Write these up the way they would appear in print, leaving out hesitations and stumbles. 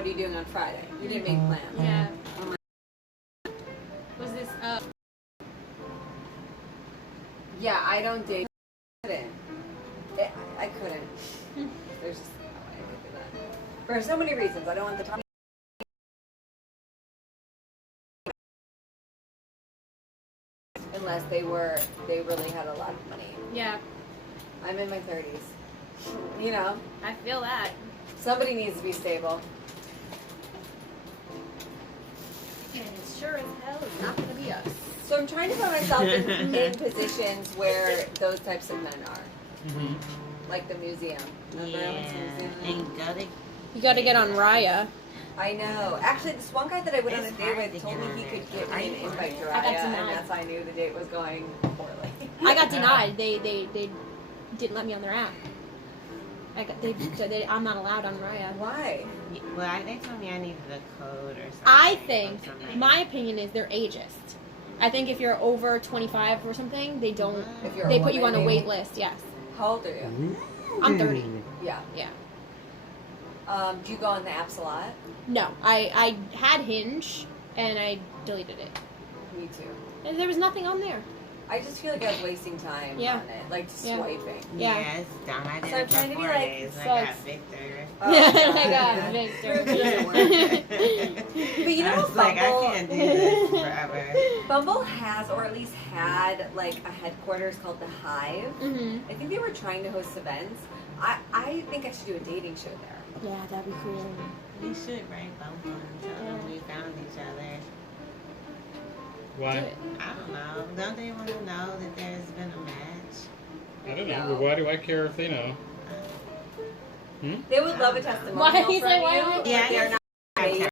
what are you doing on Friday? We didn't make plans. Yeah. Oh my. Was this Yeah, I don't date. I couldn't. There's just no way I could do that. For so many reasons. I don't want the top. Unless they really had a lot of money. Yeah. I'm in my 30s. You know, I feel that. somebody needs to be stable. And it sure as hell is not gonna be us. So I'm trying to put myself in positions where those types of men are. Mm-hmm. Like the museum. Remember Owens Museum? And You gotta get on Raya. I know. Actually, this one guy that I went on a date with told me he could give me an invite to I got Raya, and denied. that's how I knew the date was going poorly. I got denied. They didn't let me on their app. I'm not allowed on Raya. Why? Well, they told me I needed a code or something. I think, my opinion is they're ageist. I think if you're over 25 or something, they don't. If you're They a put you on a woman, wait list. Yes. How old are you? I'm 30. Yeah. Yeah. Do you go on the apps a lot? No, I had Hinge and I deleted it. Me too. And there was nothing on there. I just feel like I was wasting time Yeah. on it, like Yeah. swiping. Yeah. Yeah, it's dumb. I did So I'm it trying for to be 4 like, days. so I got it's- Victor. Oh, Yeah, I God. got Victor. It doesn't work. But you know I what was like, I Bumble? can't do this forever. Bumble has, or at least had, like a headquarters called the Hive. Mm-hmm. I think they were trying to host events. I think I should do a dating show there. Yeah, that'd be cool. We should bring Bumble and tell them we found each other. Why? Do it. I don't know. Don't they want to know that there's been a match? I don't know. But why do I care if they know? They would love a testimonial Why? from He's like, why you, not? but Yeah, they're not. Okay.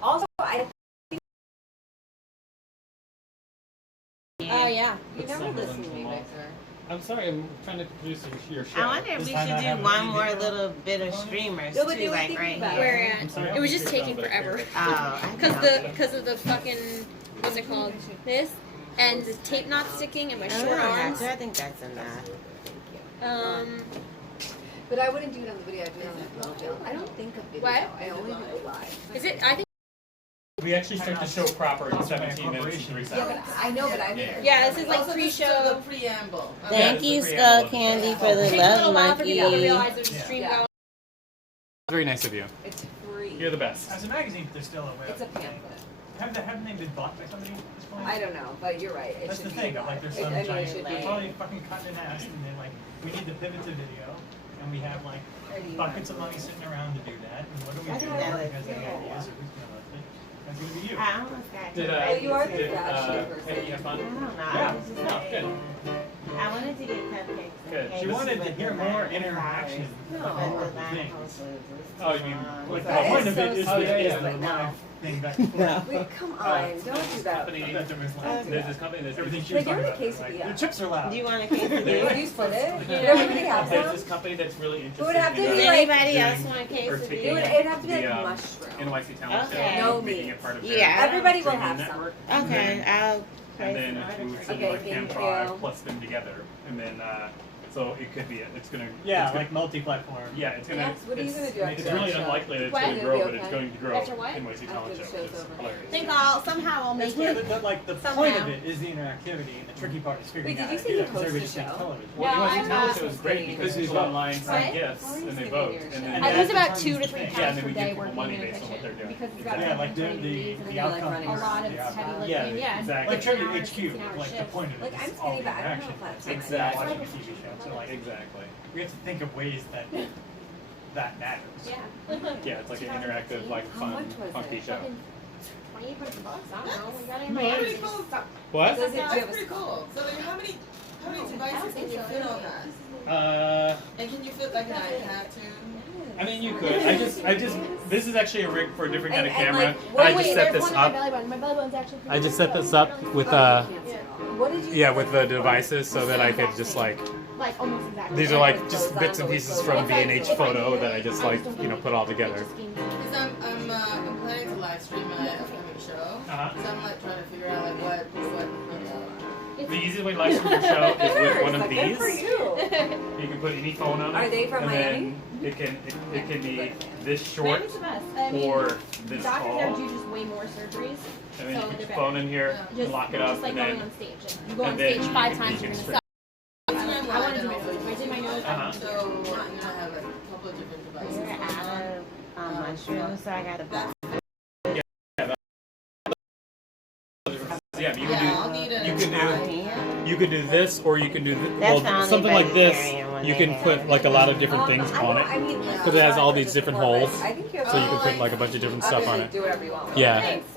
Also, I Oh yeah. you never listened to me, Victor. I'm sorry, I'm trying to produce your show. I wonder if we should do one more little bit of streamers No, but too, they were like thinking right about here. Where I'm sorry, it was I'm just gonna taking take down forever. back Oh, I Because of the fucking what's it called? This and the tape not sticking and my short arms. I think that's enough. But I wouldn't do it on the video. I'd do it on the phone. I don't think of video. What? I only do it live. Is it? I think. We actually start the show proper in 17 minutes and 3 Yeah, seconds. but I know, but I'm here. Yeah, this is like Also, just pre-show. the preamble. Thank Yeah, you, it's a Skull preamble. Candy, for the Takes a love little while for people to monkey. realize there's a stream Yeah. going. Very nice of you. It's free. You're the best. As a magazine, they're still aware. It's a pamphlet. Haven't they been bought by somebody at this point? I don't know, but you're right. It That's should the be thing. live. Like, there's I some mean, it giant. should They're be. probably fucking cut in half, and they're like, we need to pivot to video, and we have like buckets of money sitting around to do that. And what do we do? Because the idea is, who's gonna let it? That's gonna be you. I almost got Did, to Well, you are the did, fashion person. Peggy have fun? I don't know. Yeah. I was just No, like, good. I wanted to get cupcakes. Good. And She She cakes wanted to with hear the more line interaction flowers. about But more the line things. posters was Oh, you too mean, long. like, The That point is of it is so the sweet. live thing back and forth. Wait, come on. Don't do that. Company, That's what it's like. Don't do there's that. this company that's Everything she Like, was you're talking in a about. quesadilla. Like, the chips are loud. Do you want a Would quesadilla? you split it? Would Yeah. everybody have There's some? this company that's really interested would have to in be Does like- anybody else doing- want a or quesadilla? taking It'd have to be the, like mushroom. NYC Talent Okay. Show, No making meat. it part of Yeah. their Everybody will streaming have some. network. Okay, I'll And place then an order foods for and you. Okay, like thank Campfire you. plus them together, and then so it could be it's gonna Yeah, it's gonna, like multi-platform. yeah it's gonna Max, what are you it's, gonna do after it's that really show? unlikely that it's What? going to You'll grow, be but it's okay? going to grow. After what? NYC After Talent the Show, show's which is over. hilarious. Think I'll It's make weird, it. but like the Somehow. point of it is the interactivity, and the tricky part is figuring Wait, did out you how say to do you that because hosted everybody a just thinks show? television. Well, No, NYC I'm Talent not. Show is great because It's people online What? send gifts Why are you and they sitting vote, in your and show? then And I then lose about it 2 to becomes 3 things. yeah, pounds and then per we day give people working money in the based on what kitchen they're doing. because it's got Yeah, like the the outcome. like a lot of the heavy outcome. lifting. Yeah, Yeah, exactly. Like Trivia 15 hours, HQ, 16-hour like the shifts. point of it Like, is I'm all skinny, the but I don't interaction. know if It's that's like Exactly. watching a TV show, so like Exactly. we have to think of ways that that matters. Yeah. Yeah, it's like an interactive, like How fun, much was funky it? show. Fucking 20 bucks. I don't know. We got it in Pretty Miami. cool. What? Does it That's give us pretty cool. So like, how many I devices don't can think you so. fit on that? Uh, And can you fit like an iPad too? I mean, you could. I just. This is actually a rig for a different kind of And, camera. like, And what- I just wait, set there's this one on up. my belly button. My belly button's actually I just set this up with What did you? yeah, with the devices so that I could just like. like almost exactly. These are like just bits and pieces from B&H photo that I just like put all together. Because I'm planning to live stream my upcoming show. Uh-huh. So I'm like trying to figure out like what. The easiest way to live stream your show is with one of Good these. for you. You can put any phone on it. Are they from and Miami? then it can be this short Miami's the best. I mean, or this doctors tall. there do just way more surgeries. And then so you put they're your phone in here, Just, lock it up, just like and going then on stage. Like, you go on and then stage you 5 can- times, you you're can gonna suck. I want to do my nose. I did my nose. Uh-huh. So I have a couple of different devices. We're out of mushrooms, so I gotta buy. yeah, but Yeah, I'll need a. you could do this, or you can do That's the well, only something like this. vegetarian one You they can have. put like a lot of different things on it. I mean, Because it has all these different holes. I think you have So you can put like a bunch of different stuff on obviously it. do whatever you want. with Yeah. it. Thanks.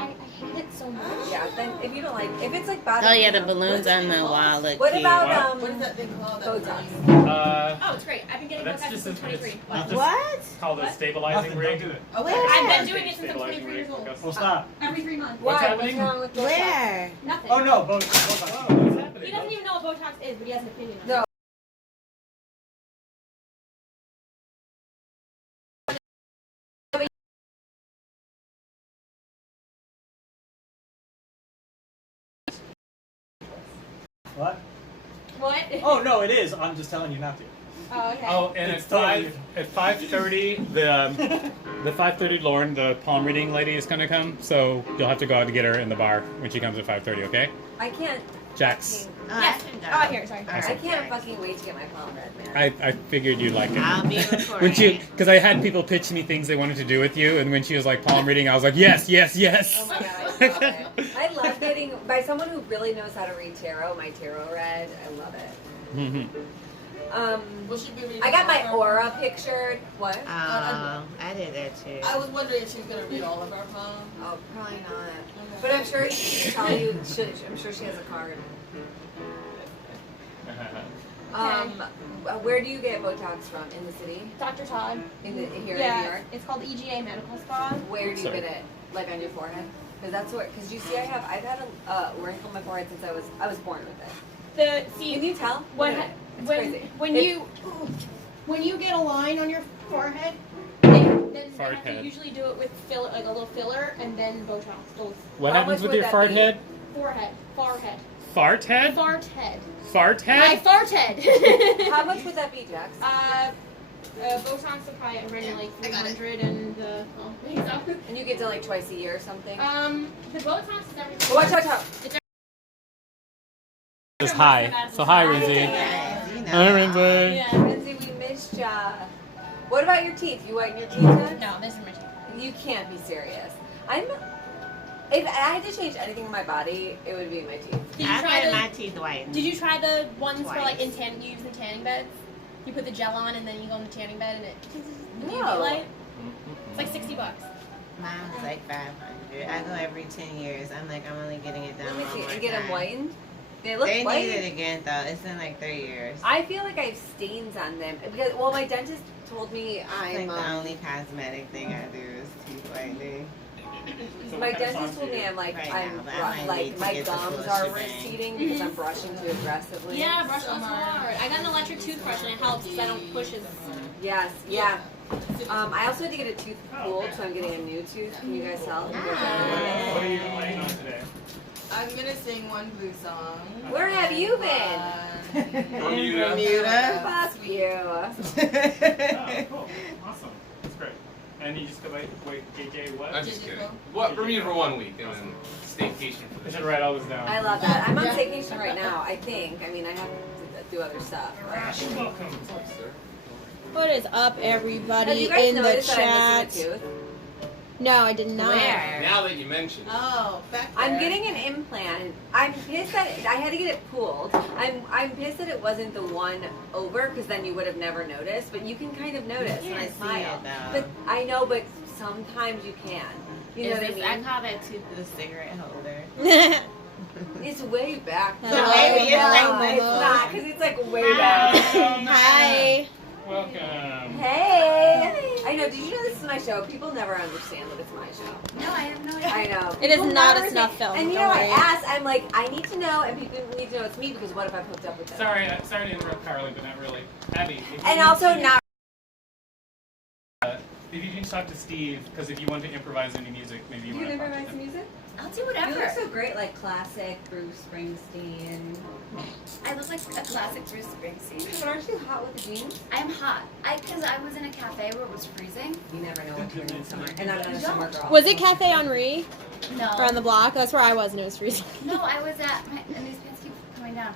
I hate it so much. Yeah. Then if you don't like, if it's like Oh bothering yeah, the you, balloons on the wall look What cute. about What is that thing called? That Botox? Oh, it's great. I've been getting That's Botox just since a- 23. it's- What? just- What? It's called a What? stabilizing Nothing, rig. don't do it. Okay. I've been doing it since I'm Stabilizing 23 years rig. old. Well, stop. Every 3 months. What's Why? happening? What's wrong with Botox? Where? Nothing. Oh no, Botox. What's happening? He doesn't even know what Botox is, but he has an opinion on No. it. What? What? Oh no, it is. I'm just telling you not to. Oh, okay. Oh, and It's totally- at 5:30 the 5:30 Lauren, the palm reading lady, is gonna come. So you'll have to go out to get her in the bar when she comes at 5:30. Okay, I can't. Jax. Yes. Oh, here, sorry. I can't fucking wait to get my palm read, man. I figured you'd like it. I'll be When she, recording. because I had people pitch me things they wanted to do with you, and when she was like palm reading, I was like, yes, yes, yes. Oh my god, I love it. I love getting by someone who really knows how to read tarot. My tarot read, I love it. Will she be reading I got all my of our- aura pictured. What? Oh, I did that too. I was wondering if she was gonna read all of our palms. Oh, probably not. But I'm sure she can tell you. I'm sure she has a card. Where do you get Botox from? In the city? Dr. Todd. Here in New Yeah, York? it's called EGA Medical Spa. Where do you Sorry. get it? Like on your forehead? Because that's what. Because you see, I've had a wrinkle on my forehead since I was born with it. Can you tell? When Look at it. It's when crazy. when you get a line on your forehead, then they have Forehead. to usually do it with filler, like a little filler, and then Botox. Both. What How happens much with would your that fart be? head? Forehead. Fart head? Fart head. Fart My head? fart head. How much would that be, Jax? Botox are probably running like 300 and And you get to like twice a year or something? the Botox is everything. Watch out! Just hi. So hi, Lindsay. Yes, you know. Hi, Lindsay. Yeah. Lindsay, we missed ya. What about your teeth? You whiten your teeth yet? No, this is my teeth. You can't be serious. If I had to change anything in my body, it would be my teeth. Did you I've try had the? my teeth whitened. Did you try the ones for like Twice. you use the tanning beds? You put the gel on and then you go in the tanning bed and it the UV No. light. It's like $60. Mine's like 500. I go every 10 years. I'm like, I'm only getting it done Let me one see. more And get them time. whitened. They look They white. need it again though. It's been like 3 years. I feel like I have stains on them because my dentist told me It's I'm. like the only cosmetic thing I do is teeth whitening. My dentist told me I'm like Right I'm now, but I might like need to my get the gums full are shebang. receding because I'm brushing too aggressively. Yeah, brush those hard. I got an electric toothbrush and it helps because I don't push as. Yes. Yeah. I also had to get a tooth pulled, so I'm getting a new tooth. Can you guys tell? What are you playing on today? I'm gonna sing one blues song. Where have you been? Bermuda. Fuck you. Oh, cool. Awesome. That's great. And you just go wait, JJ, what? I'm just kidding. What? Bermuda for 1 week and then staycation for I the should write all this down. I love that. I'm on vacation right now. I think. I mean, I have to do other stuff. Rash, welcome. sir. What is up, Have everybody you guys in the noticed that chat? I'm missing a tooth? No, I did not. Where? Now that you mention it. Oh, back there. I'm getting an implant. I'm pissed that I had to get it pulled. I'm pissed that it wasn't the one over because then you would have never noticed. But you can kind of notice You when I can't see smile. it, though. But I know, but sometimes you can. You know what I mean? I call that tooth the cigarette holder. It's way back. So No, maybe it's like no, it's this. not because it's like way back. Hi. Welcome. Hey! I know. Did you know this is my show? People never understand that it's my show. No, I have no idea. I know. It is People not never a snuff say- film, And you don't know, worry. I asked. I'm like, I need to know, and people need to know it's me because what if I've hooked up with them? Sorry to interrupt Carly, but not really. Abby, if you And need also to- not. If you need talk to Steve because if you want to improvise any music, maybe you You want can to talk to improvise him. the music? I'll do You whatever. look so great, like classic Bruce Springsteen. I look like a classic Bruce Springsteen. But aren't you hot with the jeans? I'm hot. Because I was in a cafe where it was freezing. You never know what you're in summer. And I'm not a summer girl. Was it Cafe Henri No. around the block? That's where I was, and it was freezing. No, I was at and these pants keep coming down.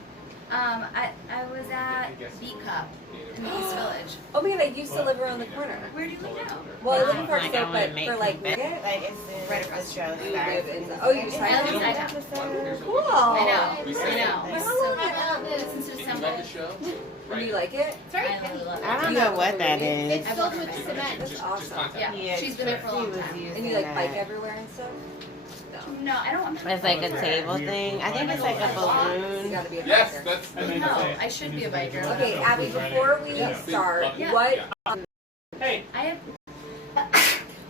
I was at B Cup in the East Village. Oh my god, I used to live around the corner. Where do you live now? Well, I live in Like, Park I Slope, wanna but make for like them Wicket, like as soon right as across the the show street, you live in starts. the, oh, you I tried live it? inside town. Cool. I know. We I say- know. So how long Since If you December. like the show, do right? you like it? Sorry, I literally love it. I don't know what that is. It's filled with cement. That's Just awesome. contact Yeah, me. Yeah, she's been there for a long Trixie was time. using And you like that. bike everywhere and stuff? No. No, I don't want It's like a table thing. I think it's like a You balloon. gotta be a Yes, biker. that's. And then No, say- I should be a biker. Okay, Abby, before we Yeah. start, Yeah. what, Hey, I have.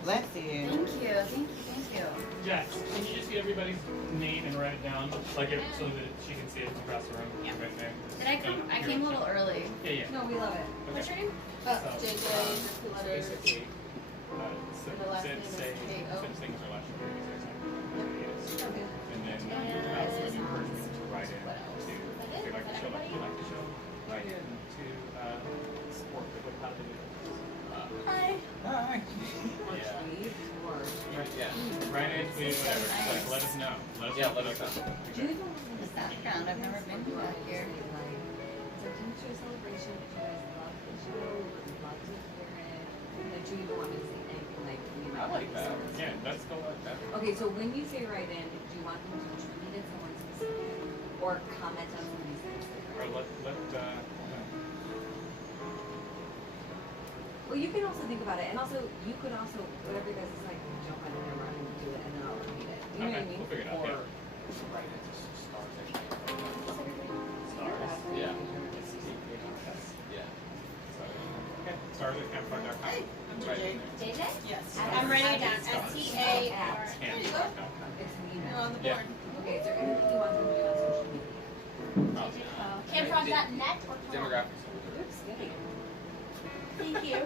Bless you. Thank you. Jax, can you just get everybody's name and write it down, like it, so that she can see it across the room? Yeah. Right there. Did I come? I came a little early. Yeah, yeah. no, we love it. What's your Okay. name? So, JJ, so the letters. basically, The last name is say K.O. such things are last year. Okay. And then would encourage me to write in to, if you like the show, like you like the show, write in to support the good how to do it. Hi. Hi. Or Yeah. tweet, or. Yeah. Write in, tweet, whatever. Like, let us know. Let us Yeah, know. let us know. Do you even want The background. I've never been back here. It's a teacher celebration. If you guys love the show, would love to hear it. Like, do you even want me to say anything like? I like that. Yeah, that's cool. Like that. Okay, so when you say write in, do you want them to tweet at someone specific or comment on somebody specific? Or Well, you can also think about it, and also you could also whatever you guys decide, jump on the camera and do it, and then I'll repeat it. You know what I Okay, mean? we'll figure it out, Or- Right into stars. Stars. Yeah. Yeah. Okay, stars at campfire.com. Hey, I'm JJ. JJ? Yes. I'm writing it down. STAR. Campfire.com. It's an You're email. on the Yeah. board. Okay, is there anything you want them to do on social media? Campfrog.net or Demographics. Oops, yay. Thank you.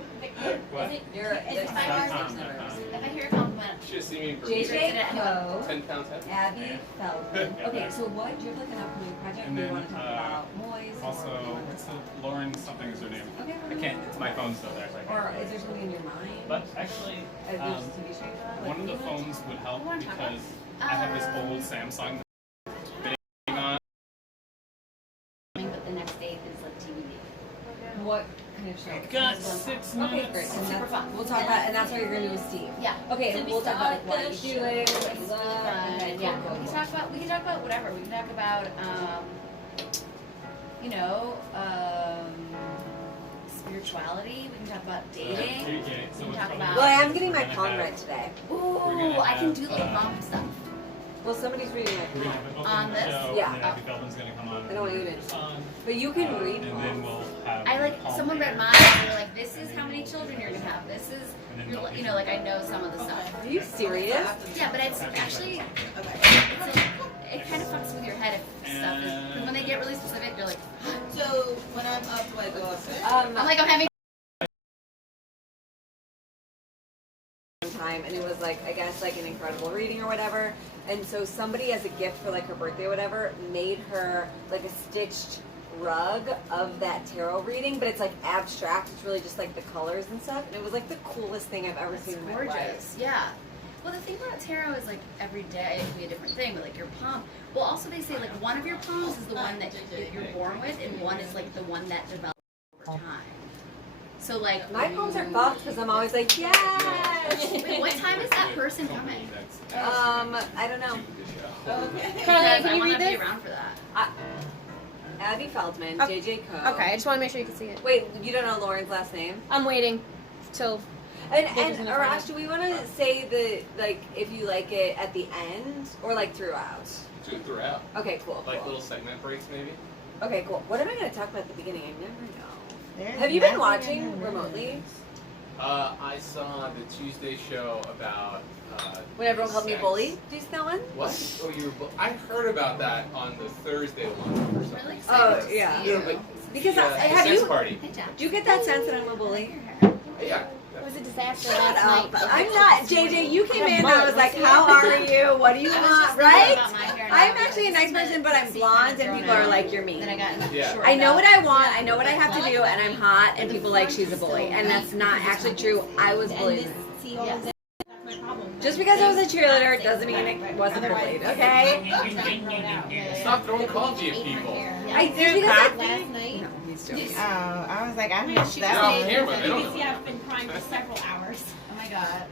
What? You're Is it it's my five mark? numbers. If I hear a compliment, Should have seen me in JJ Co. 10 pounds heavy. Abby Feldman. Okay, so what you're looking at for your project? And Do you then, want to talk about Moise? Also, or, what's the Lauren something is her name? Okay. I can't. My phone's still there. So I can't. Or is there something in your mind? But actually, There's a TV show for that? Like, one of the what do you want phones would help I wanna talk about- because I have this old Samsung thing on. but the next day is like TBD. to- What kind of show? Got 6 minutes. Okay, great. And Super that's, fun. we'll talk about, and that's what you're gonna do with Steve. Yeah. Okay, So and we we'll talk about like start what the you're doing, what you love, Fun. and Yeah, cool, we cool. can talk about whatever. We can talk about you know, spirituality. We can talk about dating. Okay, so We can it's talk probably- about- Well, I am getting my we're gonna palm have- read today. Ooh, gonna I can have, do little bump stuff. Well, somebody's reading We're my gonna palm. have an On opening this? show, Yeah. and then Abby Feldman's gonna come on. I don't want you to- and song, But you can read and then palms. we'll have. I like palm someone read reading. mine and they're like, this is how many children you're gonna have. This is And then you're, they'll you know, like I know some of the stuff. Are you serious? Yeah, but it's actually Okay. it kind of fucks with your head if stuff is because when they get really specific, you're like, So when I'm up, do I go up there? I'm like I'm having. Time, and it was like, I guess like an incredible reading or whatever, and so somebody as a gift for like her birthday or whatever made her like a stitched rug of that tarot reading, but it's like abstract. It's really just like the colors and stuff, and it was like the coolest thing I've ever seen in my life. Gorgeous, yeah. Well, the thing about tarot is like every day it can be a different thing, but like your palm. Well, also they say like one of your palms is the one that you're born with, and one is like the one that develops over time. So like My palms are fucked because I'm always like, yes. Wait, what time is that person coming? I don't know. Okay. Carly, Because can I you want read to be this? around for that. Abby Feldman, Okay. JJ Co. Okay, I just want to make sure you can see it. Wait, you don't know Lauren's last name? I'm waiting till. And There's enough Arash, right do we want to say the like if you like it at the end or like throughout? Do it throughout. Okay, cool. Like cool. little segment breaks, maybe. Okay, cool. What am I going to talk about at the beginning? I never know. There's Have you been nothing watching in the remotely? I saw the Tuesday show about. When everyone called me sex. bully? Do you see that one? What? Oh, you were. I heard about that on the Thursday one or something. Really excited Oh, to yeah. see you. Yeah, but Because Yeah, have sex you? party. Hey, Jack. Do you get that sense that I'm a bully? Yeah. It was a disaster Shut last up. night. I'm not. JJ, you came in and I was like, how are you? What do you want? Right? I'm actually a nice person, but I'm blonde and people are like, you're mean. Then I got Yeah. short I know what up. I want, I know what I have to do, and I'm hot, and people like she's a bully. And that's not actually true. I was bullied. Yes. That's my problem. Just because I was a cheerleader doesn't mean it wasn't bullied, okay? Stop throwing coffee at people. I did because Last night. No, he's joking. Oh, I was like, I Yeah, missed she They're that off one. camera. They don't Because know. yeah, I've been crying for several hours. Oh my god.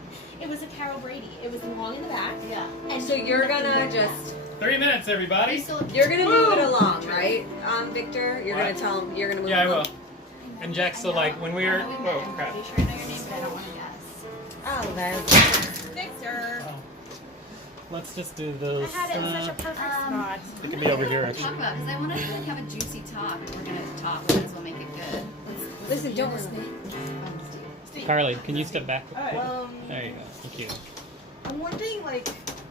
It was a Carol Brady. It was long in the back. Yeah. And So you're gonna just, 3 minutes, Are you everybody. still you're gonna move it along, right, Victor? You're gonna tell him, you're gonna move Yeah, I it will. along. And Jack's still like, when we were. Whoa, I'm crap. pretty sure I know your name, but I don't want to guess. Oh, that's Victor. Let's just do I this. had it in such a perfect spot. It could be over here. Talk about because I want to like have a juicy talk. If we're gonna talk, might as well make it good. Listen, don't listen. Carly, can you step back? Um, There you go. Thank you. I'm wondering, like,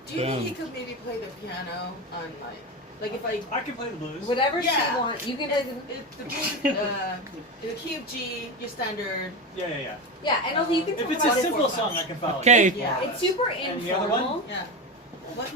do you think Boom. he could maybe play the piano on, like if I, I can play the blues. Whatever Yeah. she wants, you can play the. if the blues, the key of G, your standard. Yeah. Yeah, and also you can If talk it's a about it. simple song, I can follow. Okay. Yeah. It's super And the other one? informal. Yeah. What?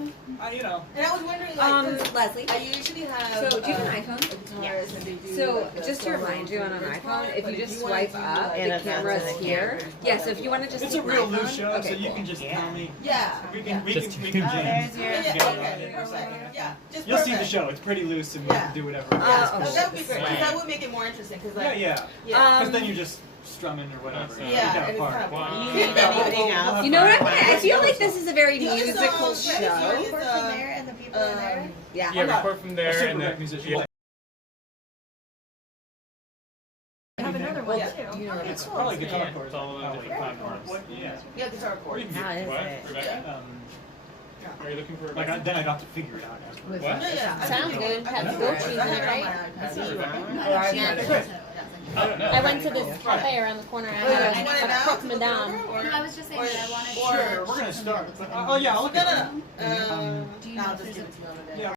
You know. And I was wondering, like, 'cause Leslie. I usually have. So, do you have an iPhone? guitars and they do, So, like, the just to solo remind you on an repertoire, iPhone, if but you just wanna swipe do, up, like, the And it's camera's onto the here. camera. Yeah, so if you want to just It's take a my real phone, loose show, okay, so you cool. can just tell me. Yeah. We can Just- jam. Oh, there's your. Yeah, Yeah. okay, perfect. Yeah, just You'll see the perfect. show. It's pretty loose and we Yeah. can do whatever. Yeah, Oh, that would be great. Right. Because that would make it more interesting. Because like, Yeah. yeah. Because then you're just strumming or whatever. Yeah, Yeah, Pick and it's apart. kind of Wow. fun. You need anything else? You know what? Fine. I feel like this is a very The other musical song- show. Is, Record from there and the people in there. Yeah. Yeah, I'm not record from A there super and great then. musician. Yeah. I have another one Yeah. too. It's probably guitar chords. It's all of them Probably. different platforms. What? Yeah. Yeah, guitar Or chords. you can How do- is What? it? Rebecca? Are you looking for Like Rebecca? then I'd have to figure it out afterwards. What? Yeah. I Sounds can do good. it. I Have can do goat it. cheese I in it, have right? my iPad. Rebecca? No, I've yeah, never- that's I don't know. I went to this cafe around the corner. I Wait, had you want it a now? croque to look madame. it over, or- No, I was just saying or- that I wanted to. or- Sure, we're gonna start. Oh yeah, I'll look No, at it. no, no. Do you know I'll if just there's give a- it to you on the day. Yeah,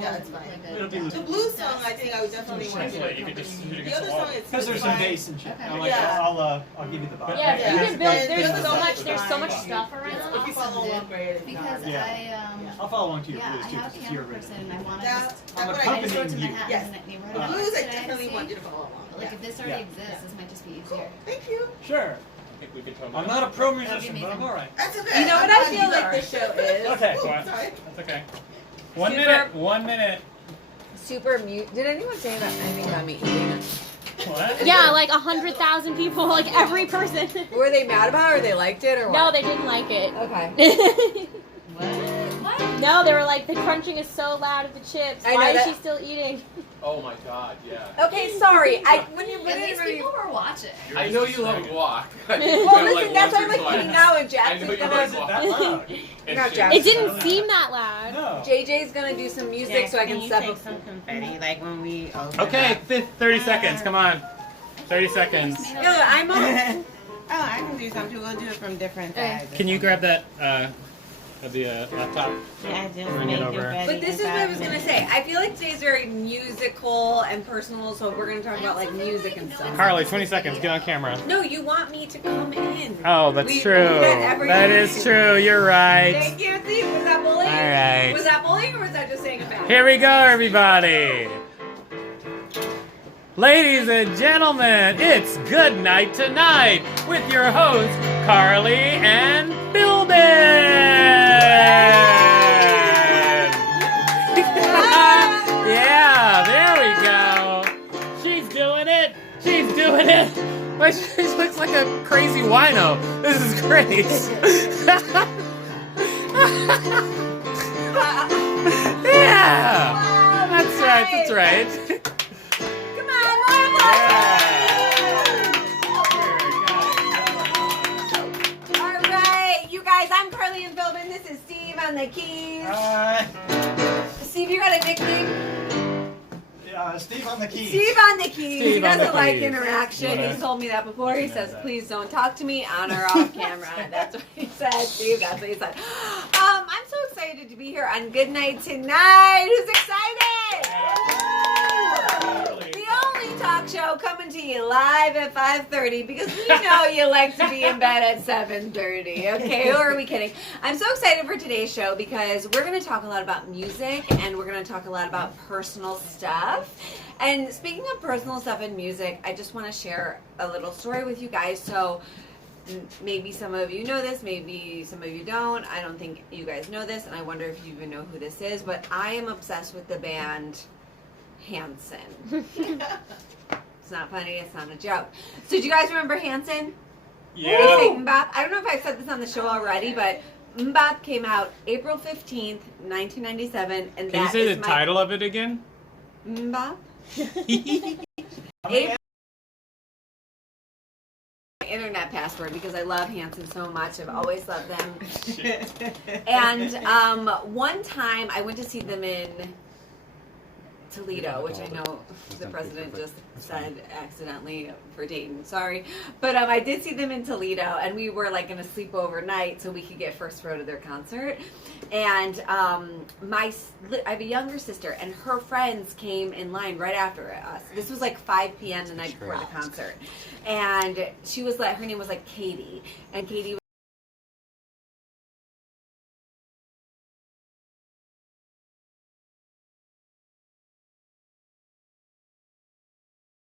Yeah, it's fine. It'll be loose. The blues song, I think I would definitely want to do. Translate, you could just shoot The against other the wall. song is Because there's some bass and shit. Okay. I'm like, Yeah. I'll give you the vibe. Yeah, if you Yeah. can build. Yeah. There's Yeah. so much. Yeah. There's so much Yeah. stuff around. If you follow along, great. If not, Because Yeah. I I'll follow along to your yeah, blues I too, have a because it's your camera person rhythm. and I want to That's- just that's what I I just wrote to accompanying you. Manhattan Yes. in the neighborhood. The I blues, I wanted to definitely see. want you to follow along. Like Yeah. if this already Yeah. exists, this might just be Cool. easier. Thank you. Sure. I think we could totally. I'm not a pro That'd be musician, but I'm amazing. alright. That's okay. You know what I'm I not feel like either. this show is? Okay. Ooh, What? sorry. That's okay. 1 Super- minute. 1 minute. Super mute. Did anyone say that? anything about me eating it? What? Yeah, like 100,000 people, like every person. Were they mad about it or they liked it or what? No, they didn't like it. Okay. What? No, they were like, the crunching is so loud of the chips. I know Why is that- she still eating? Oh my god, yeah. Okay, sorry. When you At put it least in people were watching. I know you love guac. Well, listen, that's why I'm like eating now and I Jack's know is you Why is gonna. it that loud? Not Jack. It didn't seem that loud. No. JJ's gonna do some music so I can you step take up. some confetti, like when we open Okay, up? 30 seconds. Come on. 30 seconds. No, I'm on. Oh, I can do something. We'll do it from different Okay. sides. Can you grab that of the laptop? Yeah, I just Bring made it over. confetti But this is in what I 5 was gonna minutes. say. I feel like today's very musical and personal, so we're gonna talk about like music and stuff. Carly, 20 seconds. Get on camera. No, you want me to come in. Oh, that's We- true. we did everything. That is true. You're right. Thank you. See, was that bullying? All right. Was that bullying or was that just saying a fact? Here we go, everybody. Ladies and gentlemen, it's Goodnight Tonight with your hosts, Carly and Bilden. Yeah, there we go. She's doing it. She's doing it. Like, she looks like a crazy wino. This is great. Yeah, that's right. That's right. Come on, more applause. All right, you guys. I'm Carly and Philbin. This is Steve on the keys. Steve, you got a nickname? Steve on the keys. Steve on the keys. Steve He on the doesn't like keys. interaction. Yeah. He's told me that before. He says, please don't talk to me on or off camera. That's what he said, Steve. That's what he said. I'm so excited to be here on Goodnight Tonight. Who's excited? The only talk show coming to you live at 5:30 because we know you like to be in bed at 7:30. Okay, or are we kidding? I'm so excited for today's show because we're going to talk a lot about music and we're going to talk a lot about personal stuff. And speaking of personal stuff and music, I just want to share a little story with you guys. So maybe some of you know this, maybe some of you don't. I don't think you guys know this, and I wonder if you even know who this is, but I am obsessed with the band Hanson. It's not funny, it's not a joke. So do you guys remember Hanson? Yeah. They sing Mbop. I don't know if I've said this on the show already, but Mbop came out April 15th, 1997, and Can you that say is the my title of it again? Mbop. April internet password because I love Hanson so much. I've always loved them. And one time I went to see them in Toledo, which I know the president just said accidentally for Dayton. Sorry. But I did see them in Toledo, and we were like going to sleep overnight so we could get first row to their concert. And I have a younger sister, and her friends came in line right after us. This was like 5 p.m. the night before the concert. And she was her name was like Katie. And Katie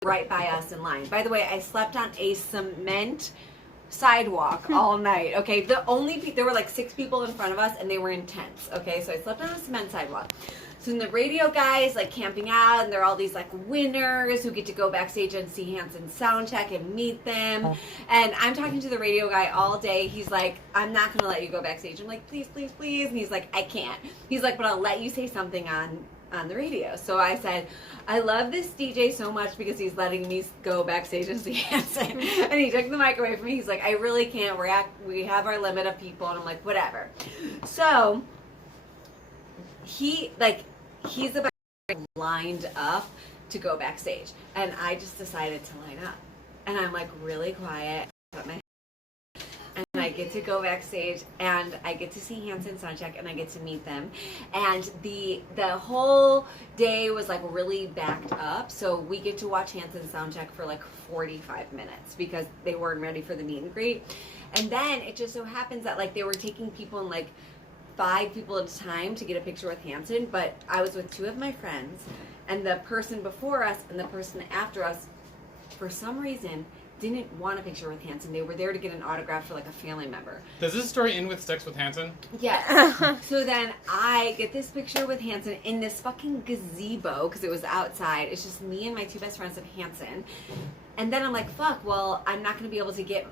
right by us in line. By the way, I slept on a cement sidewalk all night. Okay, there were like 6 people in front of us, and they were in tents. Okay, so I slept on a cement sidewalk. So then the radio guys like camping out, and they're all these like winners who get to go backstage and see Hanson soundcheck and meet them. And I'm talking to the radio guy all day. He's like, I'm not gonna let you go backstage. I'm like, please, please, please. And he's like, I can't. He's like, but I'll let you say something on the radio. So I said, I love this DJ so much because he's letting me go backstage and see Hanson. And he took the mic away from me. He's like, I really can't react. We have our limit of people. And I'm like, whatever. So he's about lined up to go backstage. And I just decided to line up. And I'm like really quiet. And I get to go backstage, and I get to see Hanson soundcheck, and I get to meet them. And the whole day was like really backed up, so we get to watch Hanson soundcheck for like 45 minutes because they weren't ready for the meet and greet. And then it just so happens that like they were taking people in like 5 people at a time to get a picture with Hanson, but I was with 2 of my friends, and the person before us and the person after us, for some reason, didn't want a picture with Hanson. They were there to get an autograph for like a family member. Does this story end with sex with Hanson? Yeah. So then I get this picture with Hanson in this fucking gazebo because it was outside. It's just me and my 2 best friends of Hanson. And then I'm like, fuck, well, I'm not going to be able to get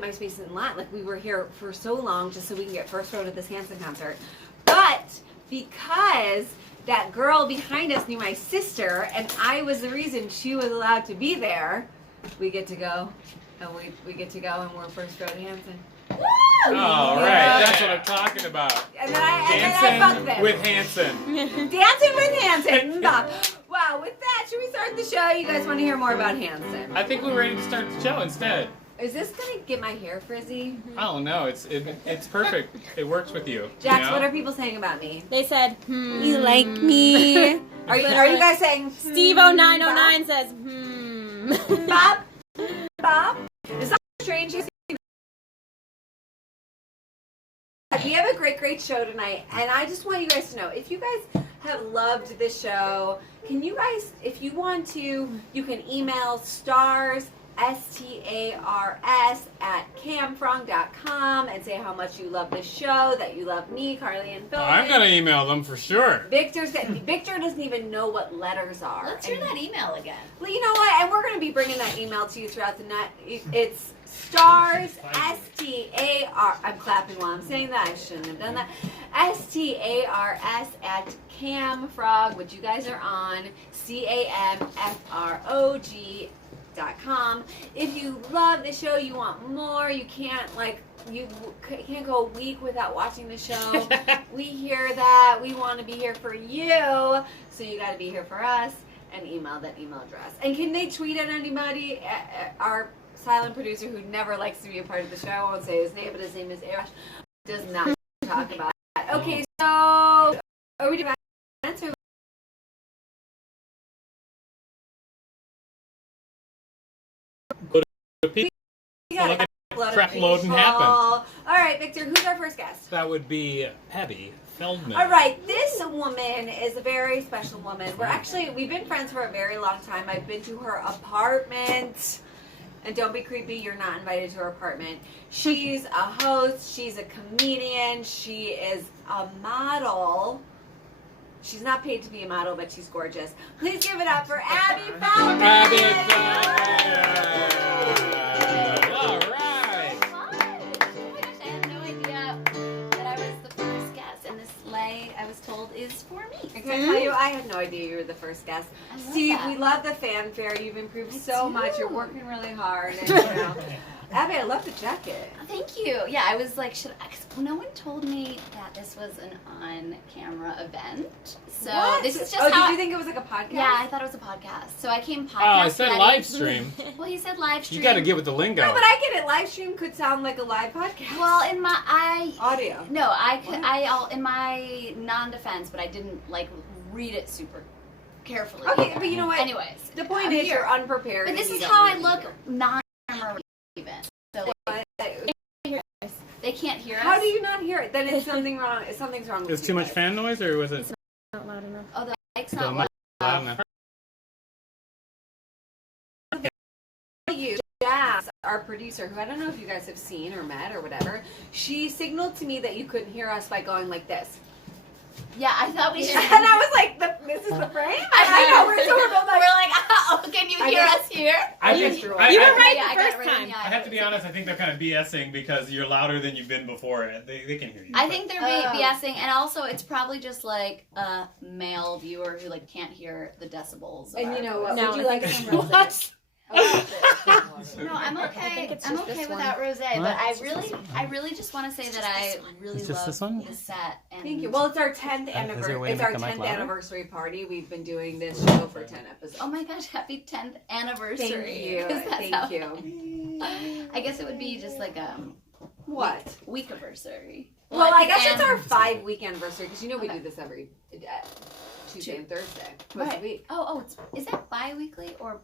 my space in line. Like, we were here for so long just so we can get first row to this Hanson concert. But because that girl behind us knew my sister and I was the reason she was allowed to be there, we get to go, and we get to go, and we're first row to Hanson. Woo! All right, that's what I'm talking about. And then I fucked them. With Hanson. Dancing with Hanson. Wow, with that, should we start the show? You guys want to hear more about Hanson? I think we're ready to start the show instead. Is this going to get my hair frizzy? I don't know. It's perfect. It works with you. Jax, you know? what are people saying about me? They said, You like me? Are you guys saying? Steve0909 says, Bob? Bob? Is that strange? We have a great show tonight, and I just want you guys to know, if you guys have loved this show, can you guys, if you want to, you can email stars, STARS at camfrong.com and say how much you love the show, that you love me, Carly, and Phil. I'm going to email them for sure. Victor doesn't even know what letters are. Let's hear that email again. Well, you know what? And we're going to be bringing that email to you throughout the night. It's stars, STAR. I'm clapping while I'm saying that. I shouldn't have done that. STARS at camfrog, which you guys are on, CAMFROG.com. If you love the show, you want more, you can't go a week without watching the show. We hear that. We want to be here for you, so you got to be here for us, and email that email address. And can they tweet at anybody? Our silent producer, who never likes to be a part of the show, I won't say his name, but his name is Arash, does not talk about it. Okay, so are we doing So gotta look at prep load and happen. All right, Victor, who's our first guest? That would be Abby Feldman. All right, this woman is a very special woman. We've been friends for a very long time. I've been to her apartment. And don't be creepy, you're not invited to her apartment. She's a host, she's a comedian, she is a model. She's not paid to be a model, but she's gorgeous. Please give it up for Abby Feldman. Abby Feldman. All right. Oh my gosh, I had no idea that I was the first guest, and this sleigh, I was told, is for me. I can tell you, I had no idea you were the first guest. I love Steve, that. we love the fanfare. You've improved I so do. much. You're working really hard. And, you know, Abby, I love the jacket. Thank you. Yeah, I was like, cause no one told me that this was an on-camera event. So What? this is just Oh, how. did you think it was like a podcast? Yeah, I thought it was a podcast. So I came podcast. Oh, I said ready. live stream. Well, he said live stream. You got to get with the lingo. No, but I get it. Live stream could sound like a live podcast. Well, in my Audio. No, I could. What? In my non-defense, but I didn't like read it super carefully. Okay, but you know what? Anyways, The point I'm is here. you're unprepared. But this and is you how I don't look wanna non-camera even. So be here. they can't hear us. How do you not hear it? Then it's something wrong. Something's wrong with Is you too much guys. fan noise, or was it Not loud enough. Oh, the mic's the not mic loud. loud enough? You, Jazz, our producer, who I don't know if you guys have seen or met or whatever, she signaled to me that you couldn't hear us by going like this. Yeah, I thought we should. And I was like, this is the frame? I know, we're both We're like, like, oh, can you I hear guess- us here? I You think were I, You I- were right Yeah, the I got it first right. time. Yeah, I have to be honest. I think they're kind of BSing because you're louder than you've been before. They can hear you. I but- think they're Oh. BSing, and also it's probably just like a male viewer who like can't hear the decibels. of and our you know what? voice. No, Would you I like think some it's- rosé? No, I'm I okay. think it's I'm just okay this without one. rosé, but What? I really just want to say that I really It's just love this one? the set. And Thank you. Well, it's our 10th there a anniversary. way to It's make our the mic 10th louder? anniversary party. We've been doing this show for 10 episodes. oh my gosh, happy 10th anniversary! Thank you. 'Cause that's Thank how- you. I guess it would be just like What? week anniversary. Well, I think guess it's an- our 5-week anniversary because you know we Okay. do this every Tuesday and Thursday, twice a Right. week. Oh, is that bi-weekly or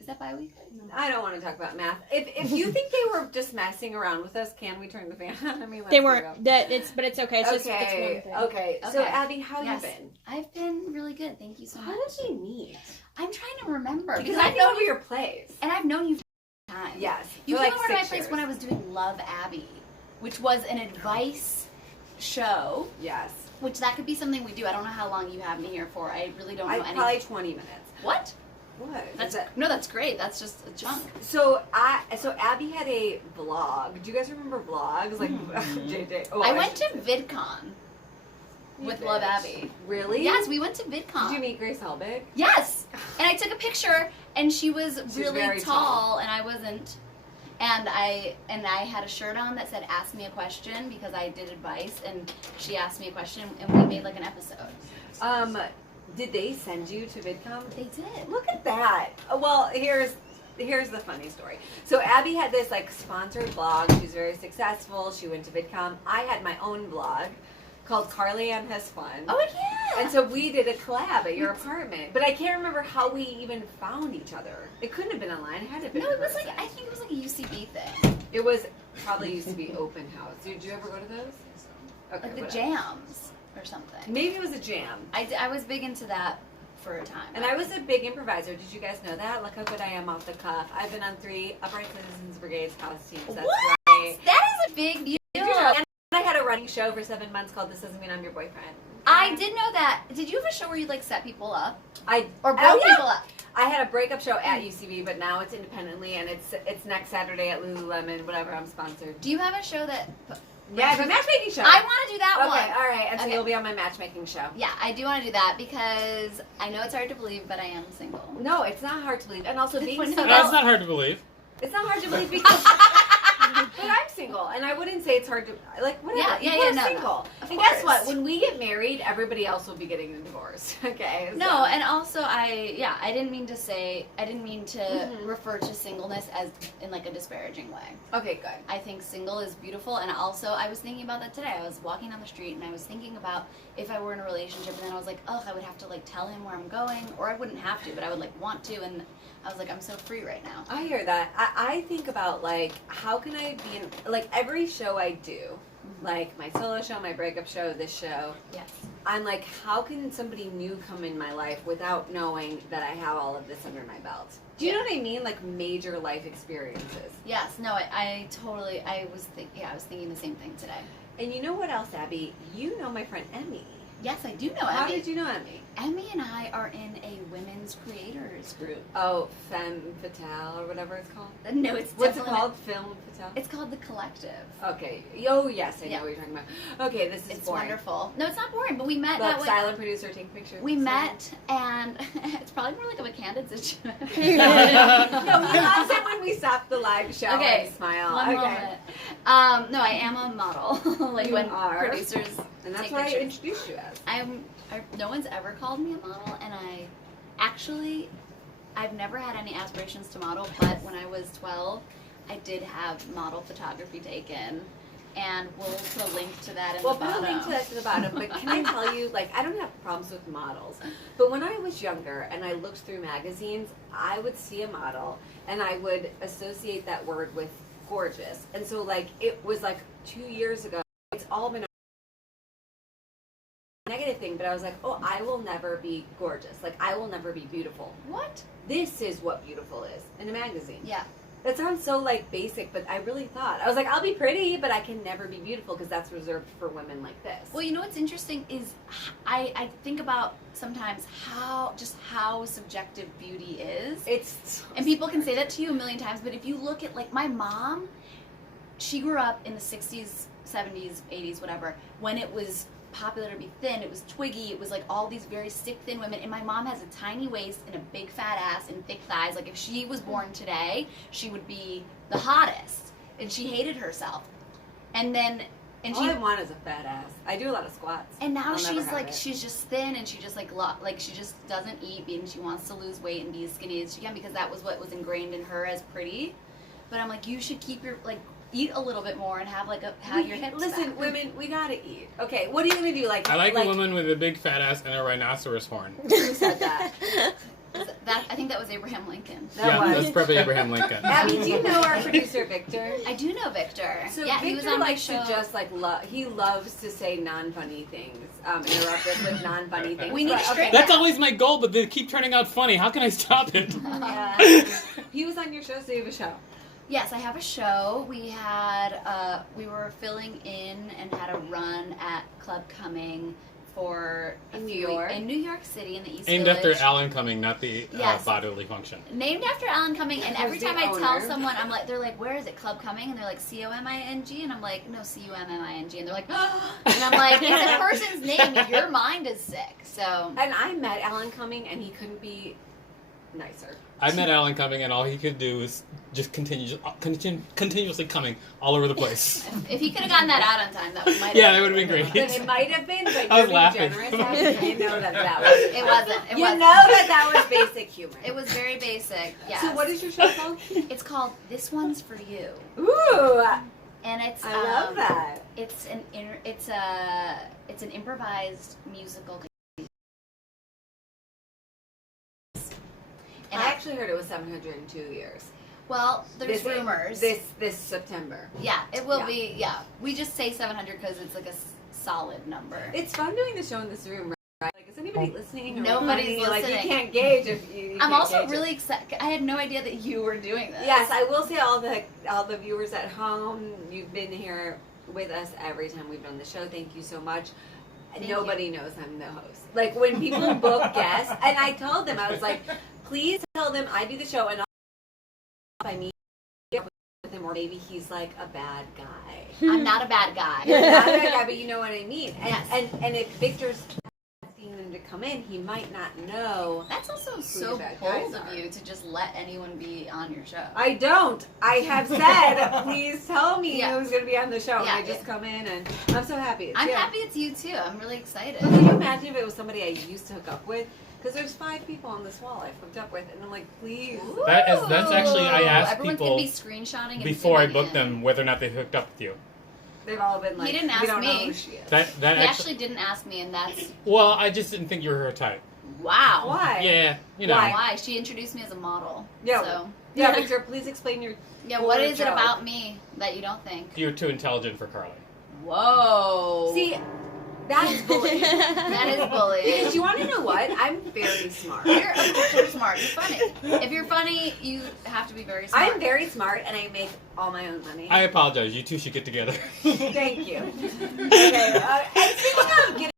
is that bi-weekly? I don't want to talk about math. If you think they were just messing around with us, can we turn the fan on? I mean, let's They be weren't. real. But it's okay. It's just it's Okay, one thing. okay. So Okay. Abby, how Yes. you been? I've been really good. Thank you so How much. did we meet? I'm trying to remember Because I've known your plays. and I've known you for time. Yes. You for came like over to my 6 place years. when I was doing Love Abby, which was an advice show. Yes. Which that could be something we do. I don't know how long you have me here for. I really don't know anything. Probably 20 minutes. What? What? That's Is that- no. That's great. That's just a chunk. So Abby had a vlog. Do you guys remember vlogs? Like JJ. Oh, I went to VidCon You with bitch. Love Abby. Really? Yes, we went to VidCon. Did you meet Grace Helbig? Yes, and I took a picture, and she was really very tall, and I wasn't. And I had a shirt on that said "Ask me a question" because I did advice, and she asked me a question, and we made like an episode. Did they send you to VidCon? They did. Look at that. Well, here's the funny story. So Abby had this like sponsored blog. She's very successful. She went to VidCon. I had my own blog called Carly Ann Has Fun. Oh yeah. And so we did a collab at your apartment. But I can't remember how we even found each other. It couldn't have been online. It had to have been No, in it was person. like I think it was like a UCB thing, It was probably used to be open house. Did you ever go to those? Okay, like the whatever. jams or something. Maybe it was a jam. I was big into that for a time. And I was a big improviser. Did you guys know that? Look how good I am off the cuff. I've been on 3 Upright Citizens Brigade's costumes. That's What? right. That is a big deal. And I had a running show for 7 months called This Doesn't Mean I'm Your Boyfriend. I did know that. Did you have a show where you like set people up I or oh, broke yeah. people up? I had a breakup show at UCB, but now it's independently, and it's next Saturday at Lululemon. Whatever, I'm sponsored. Do you have a show that? Yeah, I have a matchmaking show. I want to do that Okay, one. all right, and so Okay. you'll be on my matchmaking show. Yeah, I do want to do that because I know it's hard to believe, but I am single. No, it's not hard to believe, and also being single. That's not hard to believe. It's not hard to believe because. But I'm single, and I wouldn't say it's hard to whatever. Yeah, We're no, single. Of And guess course. what? When we get married, everybody else will be getting a divorce. Okay. so- No, and also I didn't mean to Mhm. refer to singleness as in like a disparaging way. Okay, good. I think single is beautiful, and also I was thinking about that today. I was walking down the street and I was thinking about if I were in a relationship, and then I was like, oh, I would have to like tell him where I'm going, or I wouldn't have to, but I would like want to, and I was like, I'm so free right now. I hear that. I think about, like, how can I be in, like, every show I do, like my solo show, my breakup show, this show, Yes. I'm like, how can somebody new come in my life without knowing that I have all of this under my belt? Do you know what I mean? Like, major life experiences. Yes. No, I totally, I was thinking the same thing today. And you know what else, Abby? You know my friend Emmy. Yes, I do know How Emmy. did you know Emmy? Emmy and I are in a women's creators group. Oh, Femme Fatale or whatever it's called. No, it's What's it definitely- called? Film Fatale? It's called The Collective. Okay. Oh, yes, I know Yeah. what you're talking about. Okay, this is It's boring. wonderful. No, it's not boring, but we met that Look, way. silent producer, take pictures. We met, and it's probably more like of a candid situation. No, he loves it when we stop the live show Okay, and smile. One okay. moment. No, I am a model. Like You when are. producers And that's take what I pictures. introduced you as. No one's ever called me a model, and I've never had any aspirations to model, but when I was 12, I did have model photography taken, and we'll put a link to that in Well, the put a bottom. link to that to the bottom. But can I tell you, like, I don't have problems with models. But when I was younger and I looked through magazines, I would see a model and I would associate that word with gorgeous. And so, like, it was like 2 years ago. It's all been a negative thing, but I was like, oh, I will never be gorgeous. Like, I will never be beautiful. What? This is what beautiful is in a magazine. Yeah. That sounds so, like, basic, but I really thought. I was like, I'll be pretty, but I can never be beautiful because that's reserved for women like this. Well, you know what's interesting is I think about sometimes how subjective beauty is. It's And people can say that to you a million times, but if you look at, like, my mom, she grew up in the 60s, 70s, 80s, whatever, when it was popular to be thin. It was twiggy. It was like all these very stick, thin women. And my mom has a tiny waist and a big fat ass and thick thighs. Like, if she was born today, she would be the hottest. And she hated herself. And then, and all she... I want is a fat ass. I do a lot of squats. And now I'll never she's have like, it. she's just thin, and she just like she just doesn't eat, and she wants to lose weight and be as skinny as she can because that was what was ingrained in her as pretty. But I'm like, you should keep your, like, eat a little bit more and have like have your hips Listen, back. women, we gotta eat. Okay, what are you gonna do? Like, I like a woman with a big fat ass and a rhinoceros horn. Who said that? That I think that was Abraham Lincoln. That Yeah, was. that's probably Abraham Lincoln. Abby, do you know our producer Victor? I do know Victor. So yeah, Victor he was on my likes show. to just like he loves to say non-funny things. Interrupt us with non-funny things. We need But, to straighten That's always my goal, but they keep turning out funny. How can I stop it? Yeah. He was on your show, so you have a show. Yes, I have a show. We had we were filling in and had a run at Club Coming for In New York? in New York City in the East Aimed Village. after Alan Cumming, not the Yes. bodily function. Named after Alan Cumming, and every Who's the time I tell owner? someone, I'm like, they're like, "Where is it? Club Cumming?" And they're like, "Coming," and I'm like, "No, Cumming," and they're like, and I'm like, "It's a person's name. Your mind is sick." So And I met Alan Cumming, and he couldn't be nicer. I met Alan Cumming, and all he could do was just continuously coming all over the place. if he could have gotten that out on time, that might. Yeah, that would have been great. But it might have been, but I you're was laughing. being generous. I know that was. It wasn't. It You wasn't. know that was basic humor. It was very basic. Yeah. So what is your show called? It's called "This One's for You," Ooh, and it's I love that. It's an improvised musical. And I actually heard it was 702 years. well, there's This- rumors. This September. Yeah, it will Yeah. be. Yeah, we just say 700 because it's like a solid number. It's fun doing the show in this room, right? Like, is anybody listening? Or Nobody's recording? Like, listening. you can't gauge if you. I'm can't also gauge it. really excited. I had no idea that you were doing this. Yes, I will say all the viewers at home, you've been here with us every time we've done the show. Thank you so much. Thank Nobody knows I'm the host. Like, when people book guests, and I told them, I was like, please tell them I do the show, and I meet with him, or maybe he's like a bad guy. I'm not a bad guy. You're not a bad guy, but you know what I mean. And, Yes. and if Victor's asking them to come in, he might not know. That's also so the bad guys bold of are. you to just let anyone be on your show. I don't. I have said, please tell me Yeah. who's going to be on the show. And Yeah. I just come in, and I'm so happy. It's I'm you. happy it's you too. I'm really excited. But can you imagine if it was somebody I used to hook up with? Because there's 5 people on this wall I've hooked up with, and I'm like, please. That's actually, I asked Everyone's people gonna be screenshotting and before I zooming booked in. them whether or not they hooked up with you. They've all been like, didn't we ask don't know me. who she is. That He actually, actually didn't ask me, and that's well, I just didn't think you were her type. Wow. Why? Yeah, you know. Why? She introduced me as a model. Yeah. So. Yeah, Victor, please explain your. Yeah, what Or is it joke. about me that you don't think? You're too intelligent for Carly. Whoa. See, that's bullying. That is bullying. Because you want to know what? I'm very smart. Of course you're smart. You're funny. If you're funny, you have to be very smart. I'm very smart, and I make all my own money. I apologize. You two should get together. Thank you. Okay, and speaking of getting.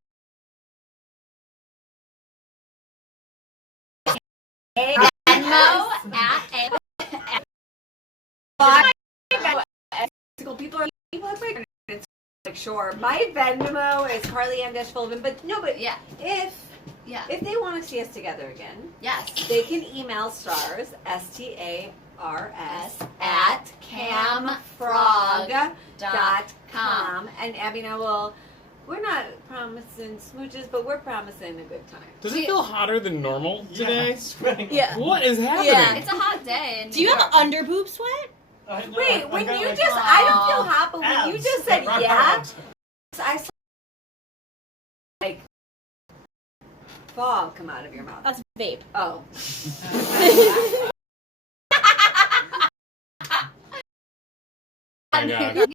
Venmo at People are it's like sure. My Venmo is Carly M. Fulvin, but no, but yeah. if Yeah. they want to see us together again, Yes. they can email stars STARS at camfrog.com, and Abby and I will. We're not promising smooches, but we're promising a good time. Does it feel hotter than normal today? Yeah, sweating. Yeah. What is happening? Yeah. It's a hot day. In Do you have an under boob sweat? Wait, when you just, I don't feel hot, but when you just said yeah, I saw like fog come out of your mouth. That's vape. Oh. Oh my God.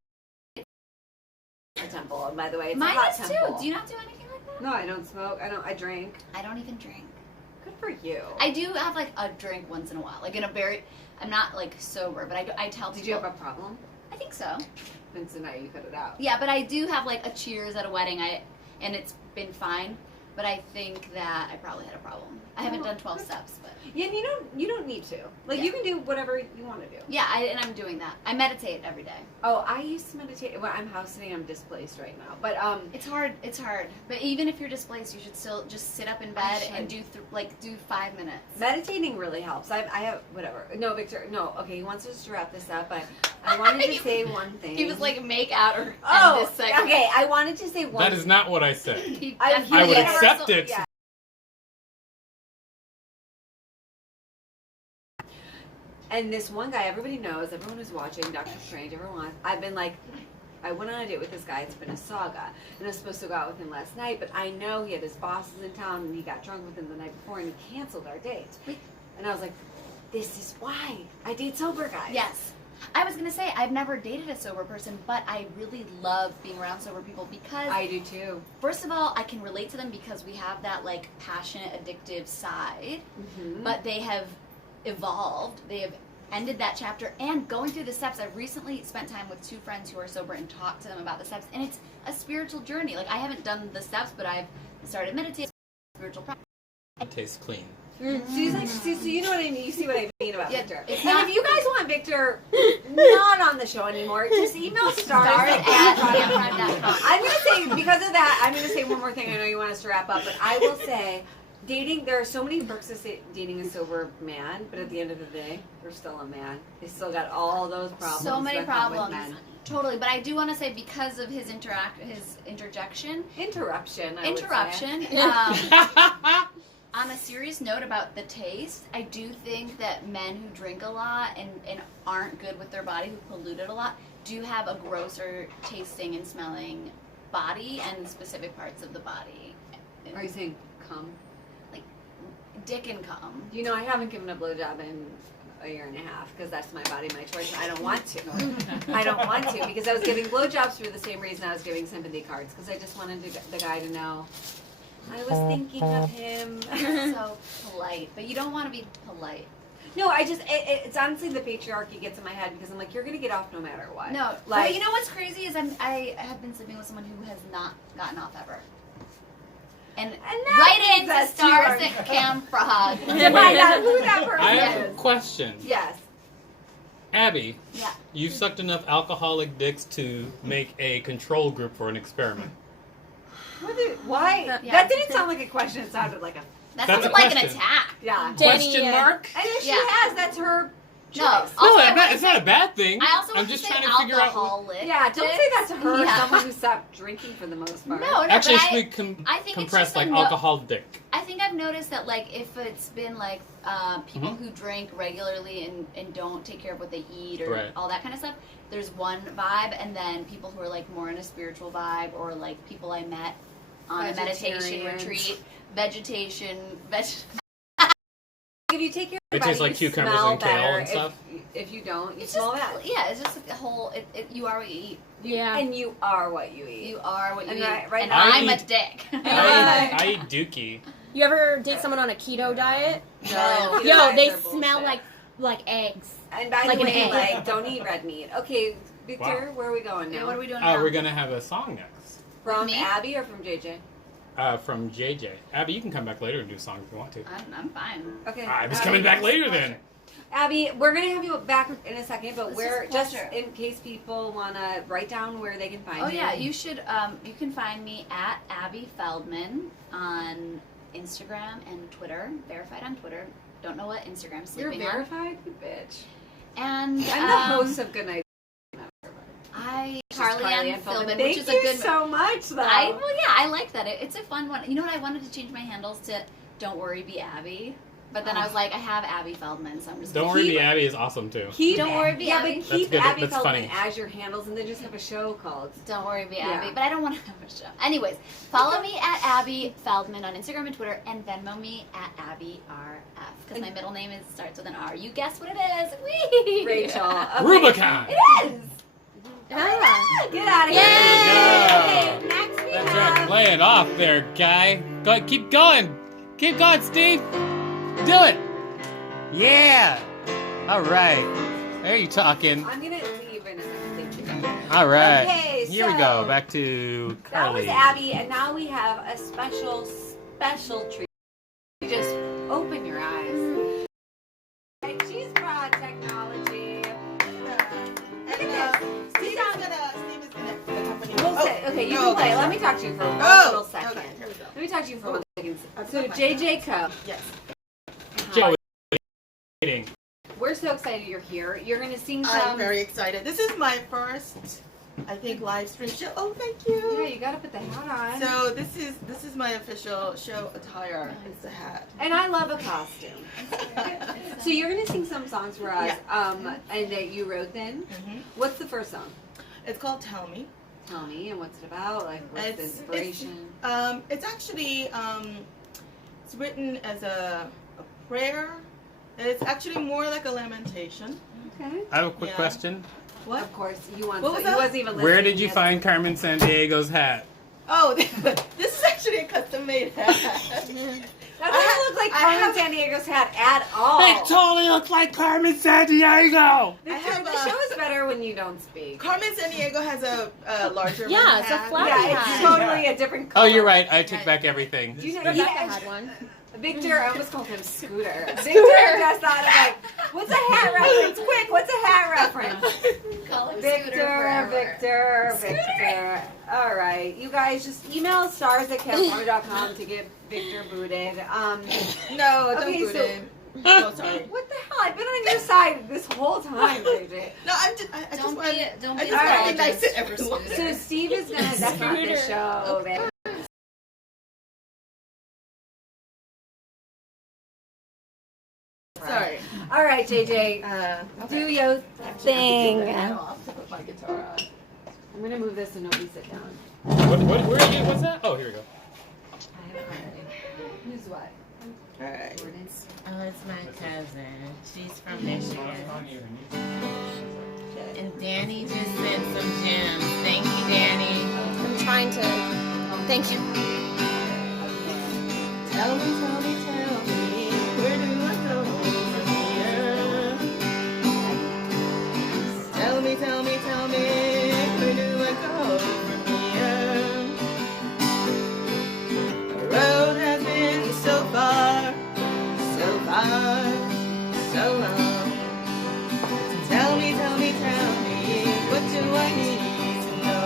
A temple, by the way. It's Mine a hot is temple. too. Do you not do anything like that? No, I don't smoke. I drink. I don't even drink. Good for you. I do have like a drink once in a while. Like in a very, I'm not like sober, but I tell people. Did you have a problem? I think so. Then tonight you cut it out. Yeah, but I do have like a cheers at a wedding. And it's been fine. But I think that I probably had a problem. I haven't done 12 steps, but Yeah, and you don't need to. Like Yeah. you can do whatever you want to do. yeah, and I'm doing that. I meditate every day. Oh, I used to meditate. Well, I'm house sitting. I'm displaced right now. But It's hard. It's hard. But even if you're displaced, you should still just sit up in bed and do 5 minutes. meditating really helps. I have whatever. No, Victor. No. Okay, he wants us to wrap this up. I wanted to say one thing. He was like, make out or oh, end this segment. okay. I wanted to say one. That is not what I said. He I I would definitely- accept it. Yeah. And this one guy, everybody knows, everyone who's watching Doctor Strange, everyone, I've been like, I went on a date with this guy, it's been a saga. And I was supposed to go out with him last night, but I know he had his bosses in town and he got drunk with him the night before and he canceled our date. And I was like, this is why I date sober guys. Yes. I was gonna say I've never dated a sober person, but I really love being around sober people because I do too. first of all, I can relate to them because we have that like passionate, addictive side, Mm-hmm. but they have evolved. They have ended that chapter and going through the steps. I've recently spent time with 2 friends who are sober and talked to them about the steps, and it's a spiritual journey. Like I haven't done the steps, but I've started meditating, spiritual practice. It tastes clean. So you know what I mean. You see what I mean about Yeah, Victor. it's And not- if you guys want Victor not on the show anymore, just email stars Start at at camprime.com. I'm gonna say because of that. I'm gonna say one more thing. I know you want us to wrap up, but I will say, dating. There are so many perks of dating a sober man, but at the end of the day, they're still a man. They still got all those problems. So many that come with problems. men. Totally, but I do want to say because of his interjection, Interruption. I would say. interruption. On a serious note about the taste, I do think that men who drink a lot and aren't good with their body, who pollute it a lot, do have a grosser tasting and smelling body and specific parts of the body. Are you saying cum? Dick and cum. You know, I haven't given a blowjob in a year and a half because that's my body, my choice. I don't want to. I don't want to because I was giving blowjobs for the same reason I was giving sympathy cards because I just wanted the guy to know I was thinking of him. You're so polite, but you don't want to be polite. No, I just it's honestly the patriarchy gets in my head because I'm like you're gonna get off no matter what. No, like well, you know what's crazy is I have been sleeping with someone who has not gotten off ever. And that right brings into us to stars our- at Cam Frog. to find out who that person I have a is. question. Yes. Abby, Yeah. you've sucked enough alcoholic dicks to make a control group for an experiment. Why? Yeah. That didn't sound like a question. It sounded like a That That's sounded a like an question. attack. yeah. Danny, Question mark? And if she Yeah. has, that's her choice. No, No, Also, I it's wanna not a bad thing. I also I'm want just to say trying to figure out. alcoholic. Yeah, don't say that to her, Yeah. someone who stopped drinking for the most part. No, Actually, but should we I think it's compress just a like no- alcohol dick? I think I've noticed that like if it's been like people who drink regularly and don't take care of what they eat or Right. all that kind of stuff, there's one vibe, and then people who are like more in a spiritual vibe or like people I met on a meditation Vegetarians. retreat. If you take care of It your tastes body, like you cucumbers smell and kale better. and stuff? If you don't, you It's smell just, bad. yeah, it's just a whole. You are what you eat. Yeah. And you are what you eat. You are what you And eat. right and now I'm I a eat- dick. I eat dookie. You ever date someone on a keto diet? No. Keto Yo, diets they are smell bullshit. like eggs. And by like the an way, egg. like, don't eat red meat. Okay, Victor, where are we going now? Yeah, what are we doing Oh, now? we're gonna have a song next. From Me? Abby or from JJ? From JJ. Abby, you can come back later and do a song if you want to. I'm fine. Okay. I was Abby, coming back later pleasure. then. Abby, we're gonna have you back in a second, but It's we're just a just pleasure. in case people wanna write down where they can find Oh you. yeah, you should. You can find me at Abby Feldman on Instagram and Twitter. Verified on Twitter. Don't know what Instagram's You're sleeping on. verified, you bitch. And I'm the host of Goodnight. Carly Ann Feldman. Feldman, Thank which is you a good. so much, though. I like that. It's a fun one. You know what? I wanted to change my handles to Don't Worry, Be Abby, but then I was like, I have Abby Feldman, so I'm just. Don't gonna worry, keep be it. Abby is awesome too. Keep, Don't worry, be yeah, Abby. but keep good. Abby That's Feldman funny. as your handles, and then just have a show called. Don't worry, be Yeah. Abby. But I don't want to have a show. Anyways, follow me at Abby Feldman on Instagram and Twitter, and Venmo me at Abby RF because my middle name starts with an R. You guess what it is? Whee! Rachel. Okay. Rubicon. It is. Ah. Get out of There here. you go. Next we That's have. right. Play it off there, guy. Go, keep going. Keep going, Steve. Do it. Yeah. All right. There you talking. I'm gonna leave in a second. Thank you. All right. Okay, Here we go. so- Back to That was Carly. Abby, and now we have a special treat. You just open your eyes. Like, she's brought technology. Look at this. Steve is gonna accompany me. We'll say, okay, you Oh, can play. okay. Let me talk to you for one Oh, little second. okay, here we go. Let me talk to you for 1 second. I've So got my- JJ Co. Yes. Joe waiting. We're so excited you're here. You're gonna sing some. I'm very excited. This is my first, I think, live stream show. Oh, thank Yeah, you. you gotta put the hat on. So this is my official show attire. It's the hat. And I love a costume. So you're gonna sing some songs for us, Yeah. and that you wrote then. Mhm. What's the first song? It's called Tell Me. Tell me, and what's it about? Like, what's the inspiration? It's actually it's written as a prayer. It's actually more like a lamentation. Okay. I have a quick Yeah. question. What? Of course, you want. What was He that? wasn't even listening. Where did you He find Carmen San Diego's hat? Oh, this is actually a custom made hat. That doesn't look like I Carmen have- San Diego's hat at all. It totally looks like Carmen San Diego. Victor, I have the a- show is better when you don't speak. Carmen San Diego has a larger Yeah, rim it's a hat. flat Yeah, it's hat. totally a different color. Oh, you're right. I take back everything. You know, Rebecca yeah, had one. Victor, I almost called him Scooter. Victor just thought of like, what's a hat reference? Quick, what's a hat reference? Call him Scooter Victor, forever. Victor. All right, you guys just email stars@campfarmer.com to get Victor booted. No, don't Okay, do so- it. Oh, sorry. What the hell? I've been on your side this whole time, JJ. No, I just Don't want. be. Don't I be. just Alright. want to be nice to apologist for everyone. Scooter. So Steve is gonna. That's not the Scooter. show. That- Sorry. All right, JJ, do your thing. Off to put my guitar on. I'm gonna move this so nobody sit down. Where are you? What's that? Oh, here we go. Who's what? Alright. Jordan. Oh, it's my cousin. She's from Michigan. And Danny just sent some gems. Thank you, Danny. I'm trying to. Thank you. Tell me, where do I go from here? Tell me, where do I go from here? The road has been so far, so long. Tell me, what do I need to know?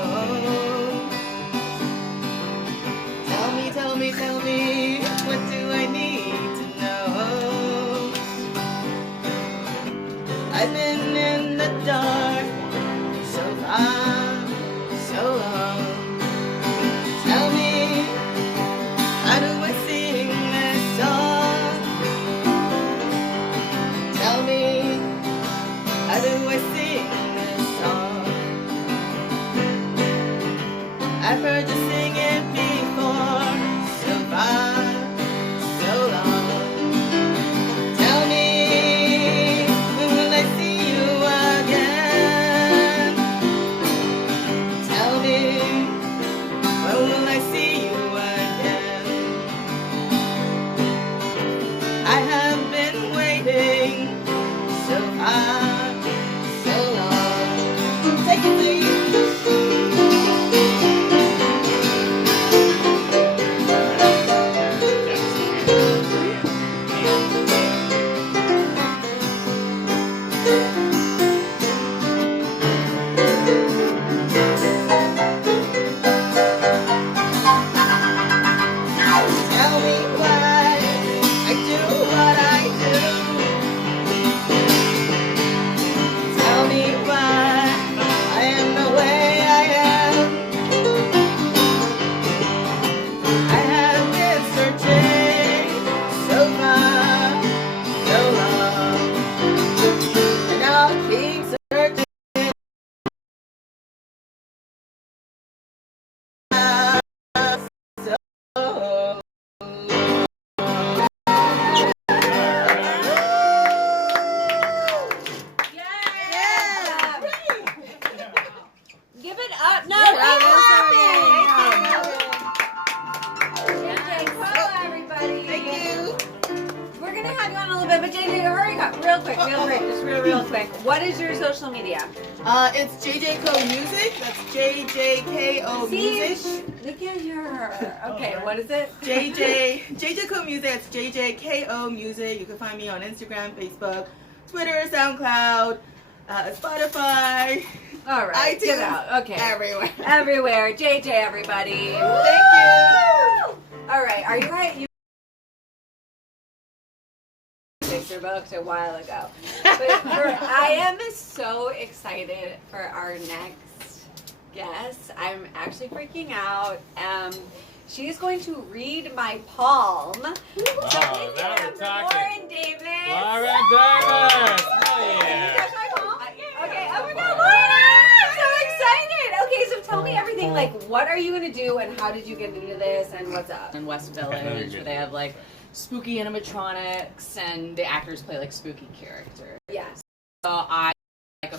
Tell me, what do I need to know? I've been in the dark so far, so long. Tell me, how do I sing this song? Tell me, how do I sing this song? I've heard you sing it before. Nick. What is your social media? It's JJKO Music. That's JJKO Music. They can't hear her. Okay, what is it? JJKO Music. That's JJKO Music. You can find me on Instagram, Facebook, Twitter, SoundCloud, Spotify. All right, iTunes, get out. Okay. everywhere. Everywhere. JJ, everybody. Thank you. All right, are you right? You picture booked a while ago. But I am so excited for our next guest. I'm actually freaking out. She is going to read my palm. So Oh, please now give we're it up for talking. Lauren Davis. Lauren Davis! Hell Can you yeah! touch my palm? Okay, oh my god, Lauren! I'm so excited! Okay, so tell me everything. Like, what are you going to do and how did you get into this and what's up? In West Okay, Village, good. where they have like spooky animatronics and the actors play like spooky characters. Yes. So I like a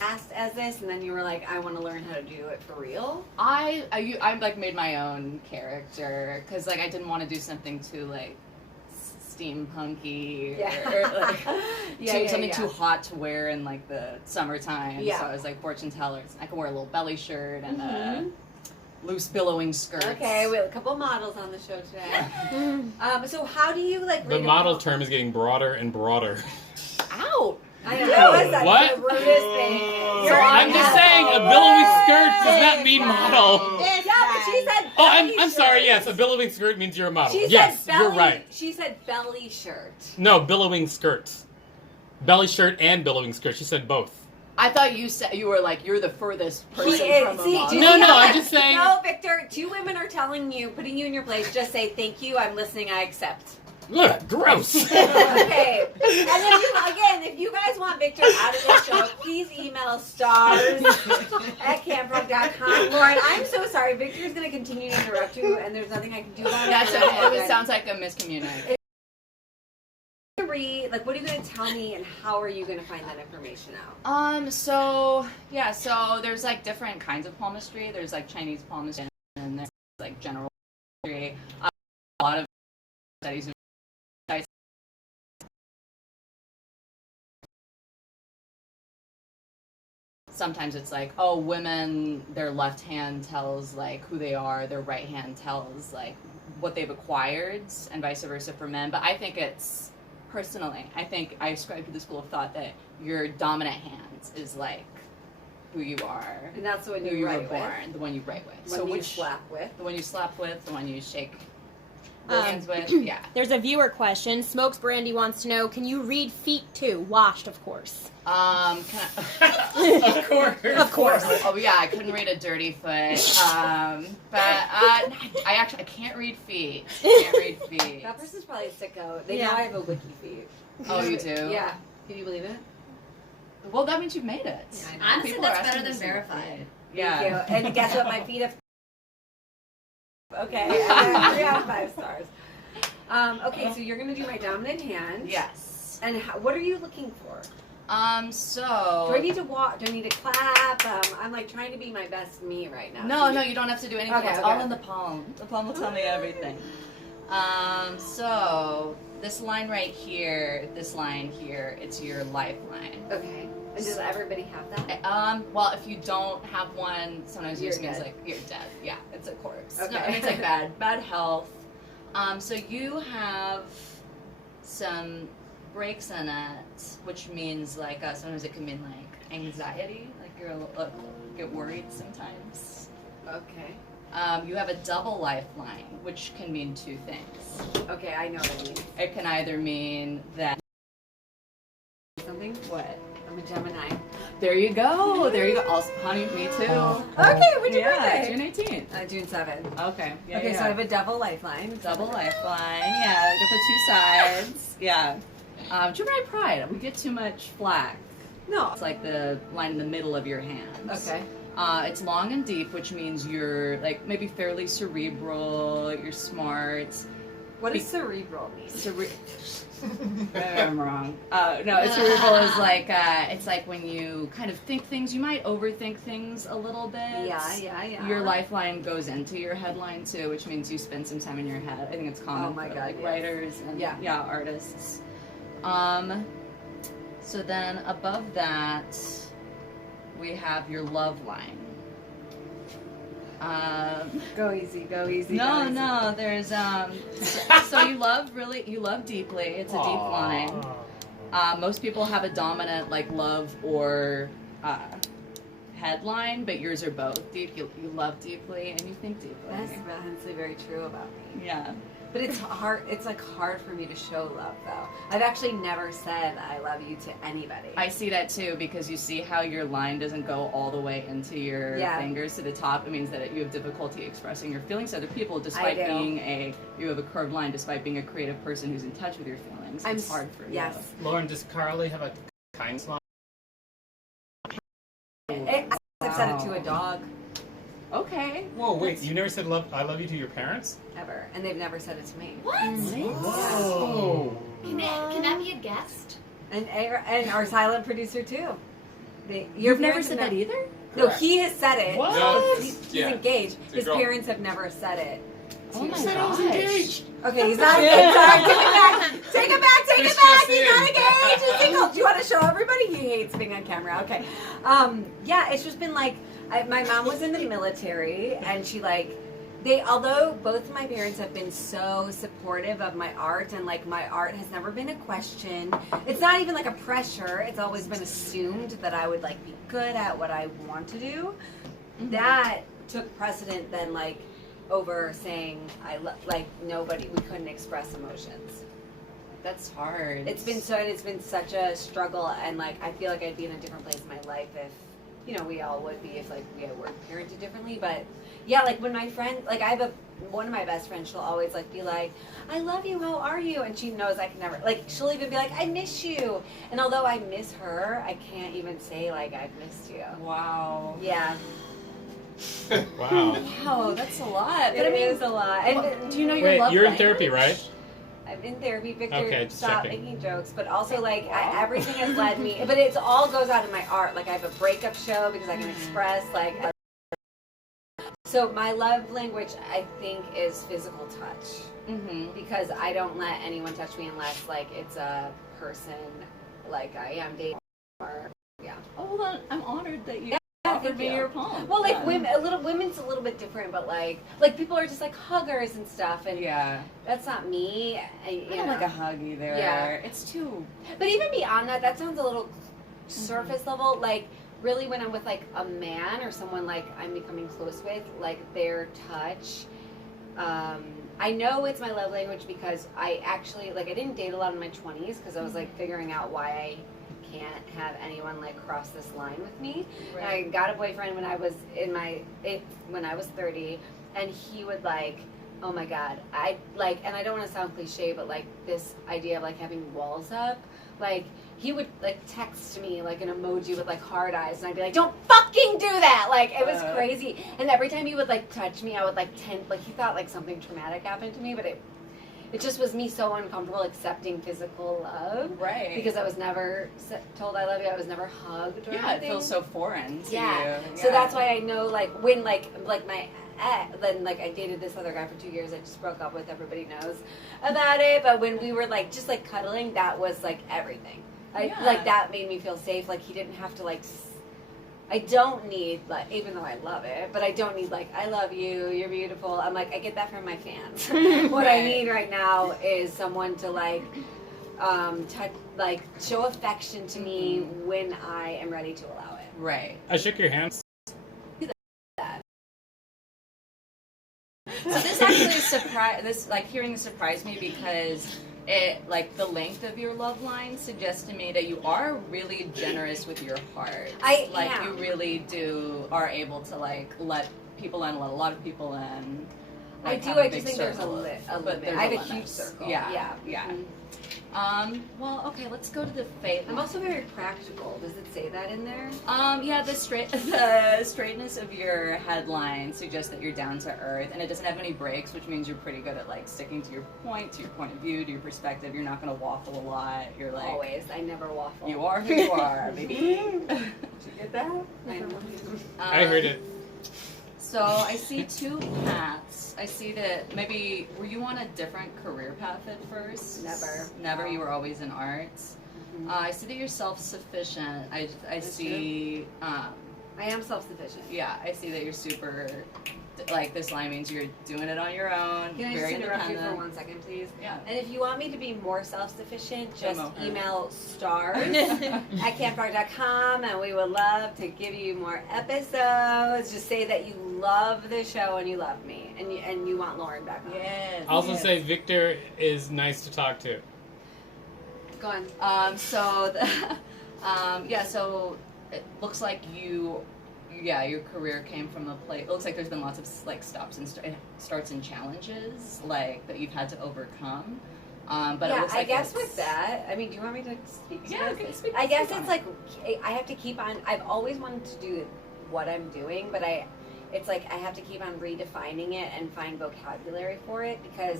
Asked as this, and then you were like, I want to learn how to do it for real. I like made my own character because like I didn't want to do something too like steampunky or like something too hot to wear in like the summertime. Yeah. So I was like fortune tellers. I could wear a little belly shirt and a loose billowing skirt. Okay, we have a couple models on the show today. So how do you like The read a model palm? term is getting broader and broader. Ow! I know that's What? the rudest thing. So You're I'm an just asshole. saying, a billowing skirt does not mean model. Yeah, but she said Oh, belly I'm sorry. shirt. Yes, a billowing skirt means you're a model. She Yes, said belly, you're right. She said belly shirt. No, billowing skirt, belly shirt and billowing skirt. She said both. I thought you said you were like you're the furthest person She is. from a See, model. do you No, see no, how I'm that- just saying- No, Victor, two women are telling you, putting you in your place. Just say thank you. I'm listening. I accept. Ugh, gross. Okay. And if you guys want Victor out of this show, please email stars@camprog.com. Lauren, I'm so sorry. Victor's going to continue to interrupt you, and there's nothing I can do about it. That's And I'm okay. It good. sounds like a miscommunication. Like, what are you going to tell me, and how are you going to find that information out? So there's like different kinds of palmistry. There's like Chinese palmistry and there's like general palmistry. A lot of studies. Sometimes it's like, oh, women, their left hand tells like who they are, their right hand tells like what they've acquired, and vice versa for men. But I think it's personally, I think I ascribe to the school of thought that your dominant hand is like who you are, And that's the one who you you were write born, with. the one you write with. The So one you which slap with. the one you slap with, the one you shake Um, hands with, yeah. There's a viewer question. Smokes Brandy wants to know, can you read feet too? Washed, of course. Can I, Of course. Of course. oh yeah, I couldn't read a dirty foot. But I can't read feet. Can't read feet. That person's probably a sicko. They Yeah. know I have a wiki feed. Oh, you do? Yeah. Can you believe it? Well, that means you've made it. Yeah, I know. Honestly, People are that's asking better than to see your verified. feet. Thank Yeah. you. And guess what? My feet have. Okay. I got 3 out of 5 stars. Okay, so you're gonna do my dominant hand. Yes. And what are you looking for? So. Do I need to walk? Do I need to clap? I'm like trying to be my best me right now. No, you don't have to do anything. Okay, It's okay. all in the palm. The palm will tell me everything. So this line right here, this line here, it's your lifeline. Okay. And does everybody have that? Well, if you don't have one, sometimes it You're just means dead. like you're dead. Yeah, it's a corpse. Okay. No, it's like bad health. So you have some breaks in it, which means like sometimes it can mean like anxiety, like you're get worried sometimes. Okay. You have a double lifeline, which can mean two things. Okay, I know what it means. It can either mean that Something? what? I'm a Gemini. There you go. There you go. Also, honey, me too. Okay, when's your Yeah, birthday? June 18th. June 7th. Okay. Yeah, Okay, yeah. so I have a double lifeline. Double lifeline. Yeah, we got the two sides. Yeah. Gemini pride. We get too much flack. No. It's like the line in the middle of your hand. Okay. It's long and deep, which means you're like maybe fairly cerebral. You're smart. What does cerebral mean? I'm wrong. No, cerebral is like it's like when you kind of think things. You might overthink things a little bit. Yeah. Your lifeline goes into your headline too, which means you spend some time in your head. I think it's common Oh my for God, like yes. writers and Yeah. artists. So then above that, we have your love line. Go easy, go easy. No, go easy. no. There's so you love deeply. It's a deep line. Most people have a dominant like love or headline, but yours are both deep. You love deeply and you think deeply. That's honestly very true about me. Yeah. But it's hard. It's like hard for me to show love, though. I've actually never said I love you to anybody. I see that too, because you see how your line doesn't go all the way into your fingers to the top. It means that you have difficulty expressing your feelings to other people, despite you have a curved line, despite being a creative person who's in touch with your feelings. It's hard for you. Yes. Lauren, does Carly have a kindness line? I've said it to a dog. Okay. Whoa, wait! You never said I love you to your parents? Ever, and they've never said it to me. What? Whoa! Can that be a guest? And our silent producer too. You've never said that either? No, he has said it. What? No, He's yeah. engaged. It's a His girl. parents have never said it. Oh my said I was engaged. Okay, he's not engaged. Sorry, take it back. Take it back. Take Just it back. just He's in. not engaged. He's single. Do you want to show everybody? He hates being on camera. Okay. Yeah, it's just been like my mom was in the military, and she although both of my parents have been so supportive of my art, and like my art has never been a question. It's not even like a pressure. It's always been assumed that I would like be good at what I want to do. Mm-hmm. That took precedent then like over saying nobody, we couldn't express emotions. That's hard. It's been such a struggle, and like I feel like I'd be in a different place in my life if, you know, we all would be if like we were parented differently. But yeah, like when my friend, like I have one of my best friends, she'll always like be like, I love you, how are you? And she knows I can never, like she'll even be like, I miss you. And although I miss her, I can't even say like I've missed you. Wow. Yeah. Wow. Wow, that's a lot. But It I mean, is a lot. And do you know your Wait, love you're in language? therapy, right? I'm in therapy, Victor. Okay, just Stop checking. making jokes, but also like everything has led me. But it all goes out in my art. Like I have a breakup show because I can express like. So my love language, I think, is physical touch. Mm-hmm. Because I don't let anyone touch me unless like it's a person like I am dating. Or yeah. Oh, well, I'm honored that you Yeah, offered thank me you. your palm. Well, like Yeah. women's a little bit different, but like people are just like huggers and stuff, and Yeah. that's not me. I don't like a hug either. Yeah. It's too. But even beyond that, that sounds a little surface level. Like really, when I'm with like a man or someone like I'm becoming close with, like their touch. I know it's my love language because I actually I didn't date a lot in my 20s because I was like figuring out why I can't have anyone like cross this line with me. Right. And I got a boyfriend when I was when I was 30, and he would like, oh my god, I like, and I don't want to sound cliche, but like this idea of like having walls up, like he would like text me like an emoji with like hard eyes, and I'd be like, don't fucking do that. Like it was crazy. And every time he would like touch me, I would like he thought like something traumatic happened to me, but it just was me so uncomfortable accepting physical love. Right. Because I was never told I love you. I was never hugged or Yeah, anything. it feels so foreign to Yeah. you. So that's why I know like when like my then like I dated this other guy for 2 years. I just broke up with. Everybody knows about it. But when we were like just like cuddling, that was like everything. Like that made me feel safe. Like he didn't have to like. I don't need like, even though I love it, but I don't need like, I love you, you're beautiful. I'm like, I get that from my fans. What I need right now is someone to like touch, like show affection to me when I am ready to allow it. Right. I shook your hand. So this actually hearing this surprised me because it like the length of your love line suggests to me that you are really generous with your heart. I like am. you really are able to like let people in, let a lot of people in. I Like, do. have a I big just think there's a circle, limit. but there's I have a limit. huge circle. Yeah. Yeah. Yeah. Well, okay, let's go to the fate. I'm also very practical. Does it say that in there? Yeah, the straightness of your headline suggests that you're down to earth, and it doesn't have any breaks, which means you're pretty good at like sticking to your point of view, to your perspective. You're not gonna waffle a lot. You're like Always. I never waffle. you are who you are, baby. Did you get that? I know. I heard it. So I see two paths. I see that maybe, were you on a different career path at first? Never. Never, you were always in arts. I see that you're self-sufficient. I That's see, I am self-sufficient. yeah, I see that you're super, like this line means you're doing it on your own, Can I very just interrupt you for independent. 1 second, please? Yeah. And if you want me to be more self-sufficient, just Promote her. email stars at campfire.com, and we would love to give you more episodes. Just say that you love the show and you love me, and you want Lauren back on. Yes. I also yes. say Victor is nice to talk to. Go on. Yeah, so it looks like your career came from a place. It looks like there's been lots of like stops and starts and challenges like that you've had to overcome. But yeah, it looks I like guess with that, I mean, do you want me to speak to Yeah, this? okay, speak- I guess speak on it's like I have to keep on. I've always wanted to do what I'm doing, but it's like I have to keep on redefining it and find vocabulary for it because,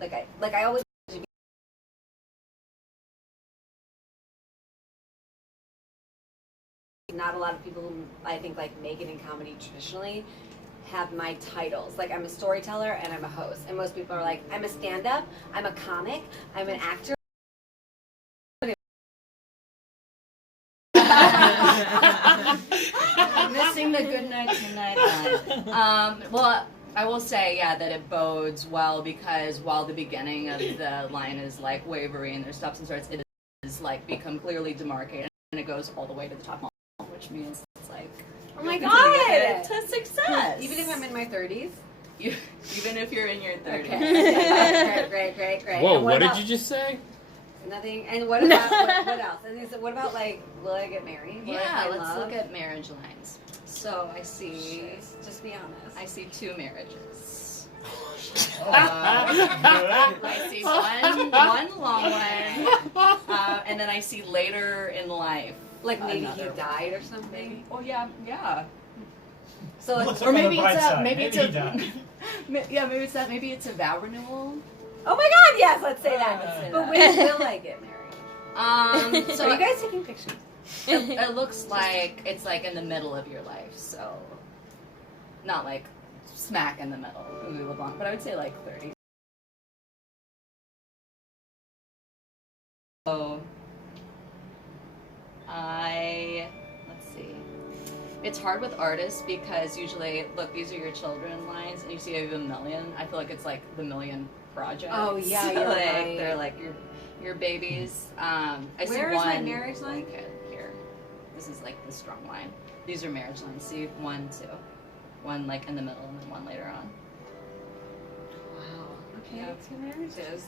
like I always. Not a lot of people who I think like make it in comedy traditionally have my titles. Like I'm a storyteller and I'm a host. And most people are like, I'm a stand-up, I'm a comic, I'm an actor. I'm missing the Goodnight tonight line. Well, I will say, yeah, that it bodes well because while the beginning of the line is like wavery and there's stops and starts, it is like become clearly demarcated and it goes all the way to the top, which means it's like, Oh my you'll continue God! to success. Even if I'm in my 30s. Even if you're in your 30s. Okay. Great. Whoa, And what did about- you just say? Nothing. And what about what else? And so what about like, will I get married? Will I Yeah, find let's love? look at marriage lines. So I see, Just be honest. I see two marriages. Oh, I see one long one, and then I see later in life. Like maybe another he one. died or something. Oh yeah. So like, Let's Or look on maybe the bright it's a side. maybe it's he a died. yeah maybe it's that maybe it's a vow renewal. oh my God, yes, let's say that. Let's say But that. when will I get married? So Are you guys taking pictures? it looks like it's like in the middle of your life, so not like smack in the middle. We live long, but I would say like 30. So let's see. It's hard with artists because usually, look, these are your children lines, and you see you have a million. I feel like it's like the million project. Oh, yeah, you're like, right. They're like your babies. I see Where one. is my marriage line? Okay, here. This is like the strong line. These are marriage lines. See, 1, 2. One like in the middle, and then one later on. Wow. Okay, Yeah. 2 marriages.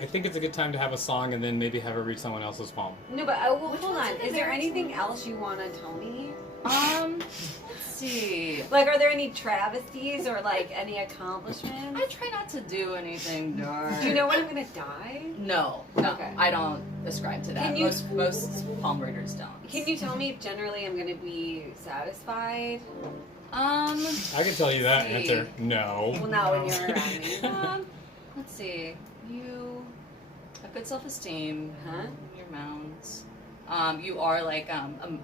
I think it's a good time to have a song and then maybe have her read someone else's poem. No, but well, Which hold one's on. in the Is there marriage anything else you want to tell me? Let's see. Like, are there any travesties or like any accomplishments? I try not to do anything dark. Do you know when I'm gonna die? No, Okay. I don't ascribe to that. Can you- Most palm readers don't. Can you tell me if generally I'm gonna be satisfied? I can tell you that See. answer. No. Well, not when you're around me. Let's see. You have good self-esteem. Huh? Your mounts. You are like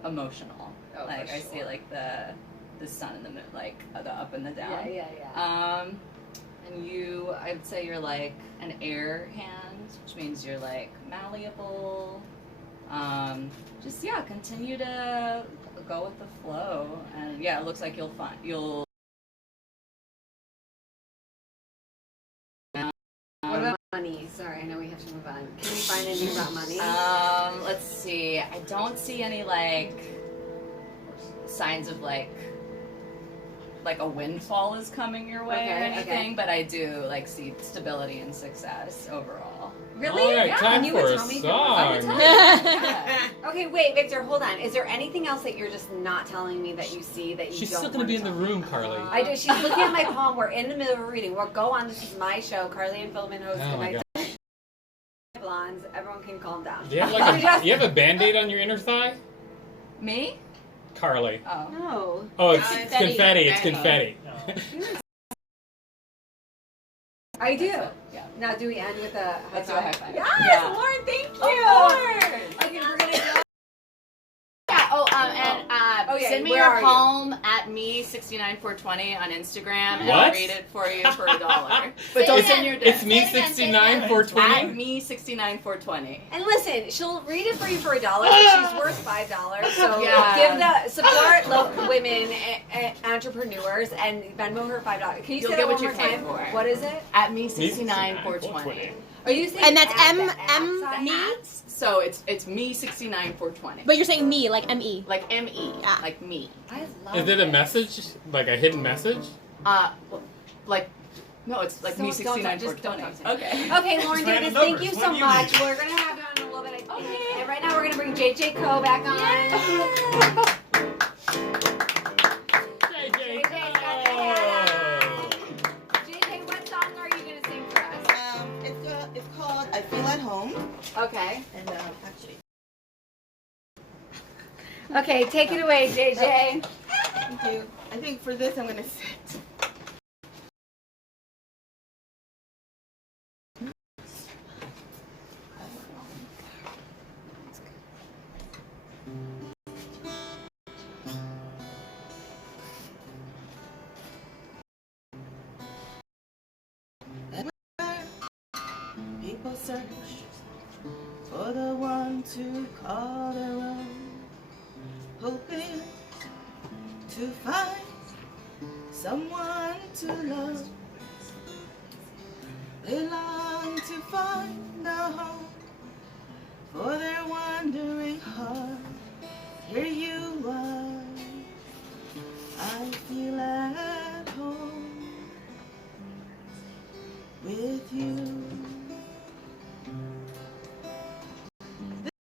emotional. Oh, like for I see sure. like the sun and the moon, like the up and the down. Yeah. And you, I'd say you're like an air hand, which means you're like malleable. Continue to go with the flow, and yeah, it looks like you'll. What about money? Sorry, I know we have to move on. Can you find anything about money? Let's see. I don't see any like signs of like a windfall is coming your way or Okay, anything, okay. but I do like see stability and success overall. Really? All right, Yeah. time Can you for a tell me if it song. was- Yeah. Okay, wait, Victor, hold on. Is there anything else that you're just not telling me that you see that you She's don't still gonna want be to in the tell me? room, Carly. I do. She's looking at my palm. We're in the middle of a reading. We'll go on. This is my show. Carly and Philman host Oh my Goodnight. Blondes. Everyone can calm down. Do you have We like just- you have a band-aid on your inner thigh? Me? Carly. Oh. No. Oh, it's Confetti. confetti. It's Confetti. confetti. I do. Yeah. Now, do we end with a high Let's do a five? high five. Yes, Yeah. Lauren, thank you. Of course. Okay, we're gonna go. Yeah. Oh, and Oh yeah, Send me where your are you? poem at me69420 on Instagram, and I'll What? read it for you for $1. But Say don't it send again. your It's dick. me Say it again, say it 69 again. 420. At me69420. And listen, she'll read it for you for $1, but she's worth $5. So Yeah. give the support women, entrepreneurs, and Venmo her $5. Can you You'll say get that what one you more pay time? for. What is it? At me69420. Are you saying And that's at the M- at M- sign? me? So it's me69420. But you're saying me, like M-E. Like M-E, Ah. like me. I love Is it a this. message? Like a hidden message? Like, no, it's like Don't me69420. talk to me. Okay. Okay, Lauren Just Davis, random thank numbers. you What so do you much. need? We're gonna have you on in a little bit, I think. And right now we're gonna bring JJ Co back on. JJ's got the hat on. JJ, what song are you gonna sing for us? It's called I Feel at Home. Okay. And actually, Okay, take it away, JJ. thank you. I think for this I'm gonna sit. People search for the one to call their own, hoping to find someone to love. They long to find a home for their wandering heart. Here you are, I feel at home with you.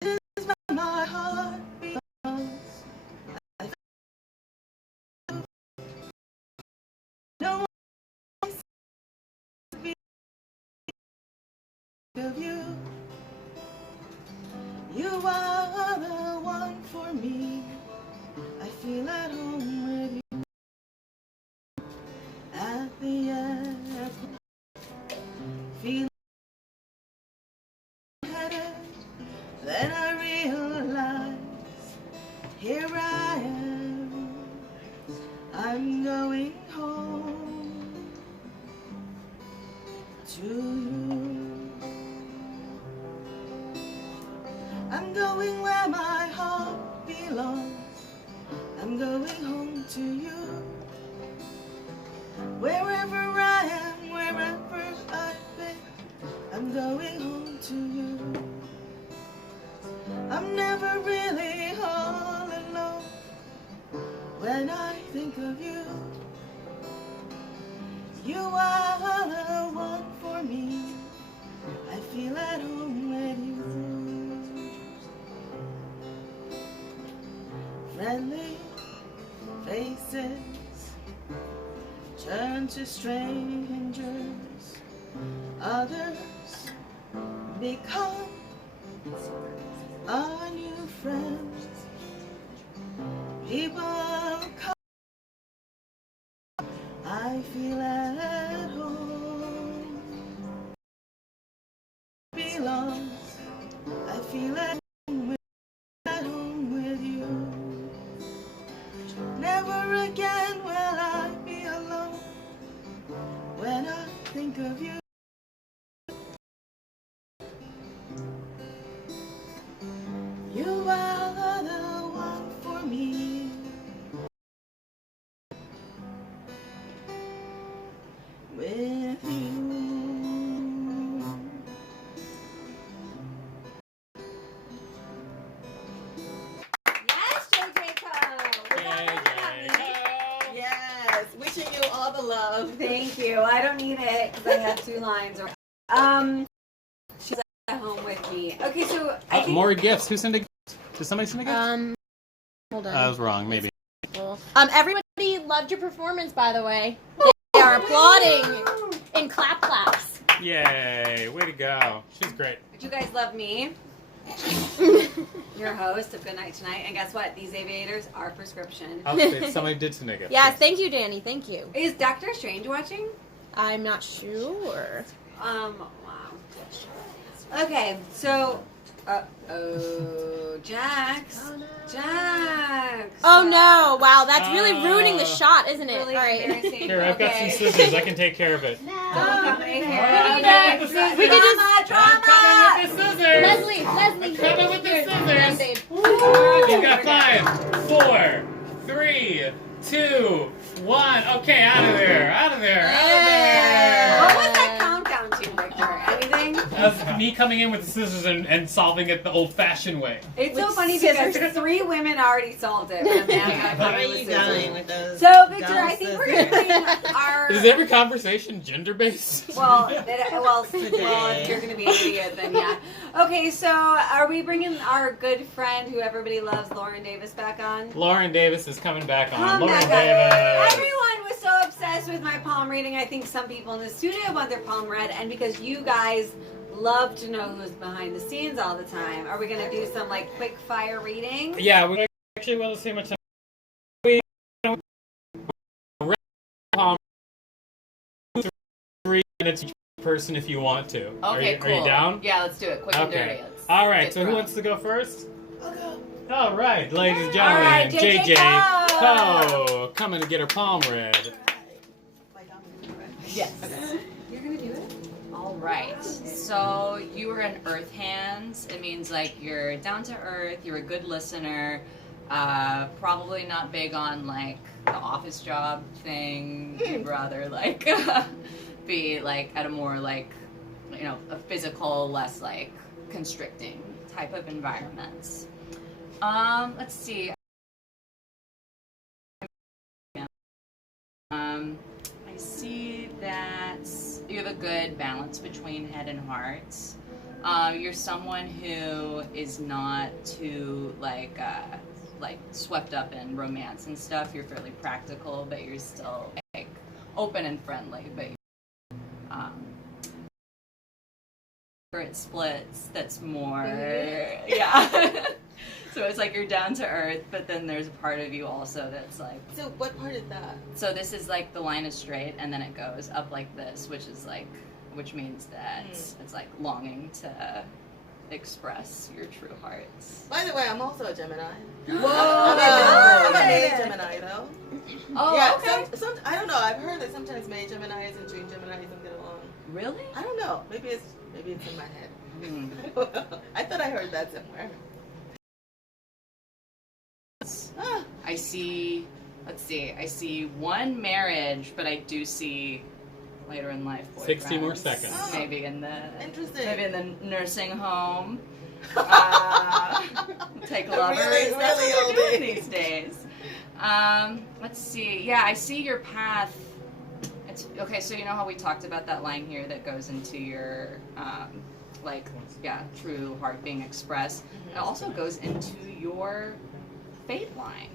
This is where my heart belongs. I feel no one seems to be of you. You are the one for me. I feel at home with you. At the airport, feeling headed. Then I realize here I am. I'm going home to you. I'm going where my heart belongs. I'm going home to you. Wherever I am, wherever I've been, I'm going home to you. I'm never really all alone when I think of you. You are the one for me. I feel at home with you. Friendly faces turn to strangers. Others become our new friends. People come. I feel at home. Belongs. I feel at home with you. Never again will I be alone when I think of you. You are the one for me. With you. Yes, JJ Co. Yes, wishing you all the love. Thank you. I don't need it because I have 2 lines. She's at home with me. Okay, so I think More gifts. Who sent a gift? Did somebody send a gift? Hold on. I was wrong, maybe. Everybody loved your performance, by the way. They are applauding in clap claps. Yay! Way to go. She's great. Would you guys love me? Your host of Goodnight Tonight. And guess what? These aviators are prescription. Somebody did send a gift. Yes, thank you, Danny. Thank you. Is Doctor Strange watching? I'm not sure. Wow. Okay, so, Jax. Jax. Oh no! Wow, that's really ruining the shot, isn't it? Really All right. embarrassing. Here, I've got some Okay. scissors. I can take care of it. Don't come in here. Okay. This is We can just- drama. I'm coming with the scissors. Leslie, Coming with the here's scissors. Band-Aid. You've got 5, 4, 3, 2, 1. Okay, out of there. Out of there. Out of there. What was that countdown to, Victor? Anything? That's me coming in with the scissors and solving it the old-fashioned way. It's so With funny scissors. because 3 women already solved it. But a man got Where caught are with you scissors. going with those? So, Victor, dumb I think we're going to bring our... Is every conversation gender-based? Well, if you're going to be an idiot, then yeah. Okay, so are we bringing our good friend who everybody loves, Lauren Davis, back on? Lauren Davis is coming back on. Come Lauren back Davis. on. Everyone was so obsessed with my palm reading. I think some people in the studio want their palm read, and because you guys love to know who's behind the scenes all the time, are we going to do some like quick fire reading? Yeah, we actually will see much time. We palm 3 minutes each person if you want to. Okay, Are you down? Yeah, let's do it. Quick and dirty. Okay. Let's All right. get So who drunk. wants to go first? All right, ladies and All gentlemen, right, JJ Ko coming to get her palm read. Yes. You're going to do it? All right. So you are an earth hand. It means like you're down to earth. You're a good listener. Probably not big on like the office job thing. You'd rather like be like at a more like a physical, less like constricting type of environment. Let's see. I see that you have a good balance between head and heart. You're someone who is not too like swept up in romance and stuff. You're fairly practical, but you're still like open and friendly. But it splits. That's more yeah. So it's like you're down to earth, but then there's a part of you also that's like. So what part is that? So this is like the line is straight, and then it goes up like this, which means that it's like longing to express your true heart. By the way, I'm also a Gemini. Whoa! I'm a May Gemini though. Oh, Yeah, okay. I don't know. I've heard that sometimes May Geminis and June Geminis don't get along. Really? I don't know. Maybe it's in my head. Hmm. I don't know. I thought I heard that somewhere. Ah, I see. Let's see. I see one marriage, but I do see later in life. 60 more boyfriends. seconds. Oh, Maybe in the interesting. nursing home. Take A lovers. really, That's really what old they're doing age. these days. Let's see. Yeah, I see your path. It's okay. So you know how we talked about that line here that goes into your true heart being expressed. It also goes into your fate line.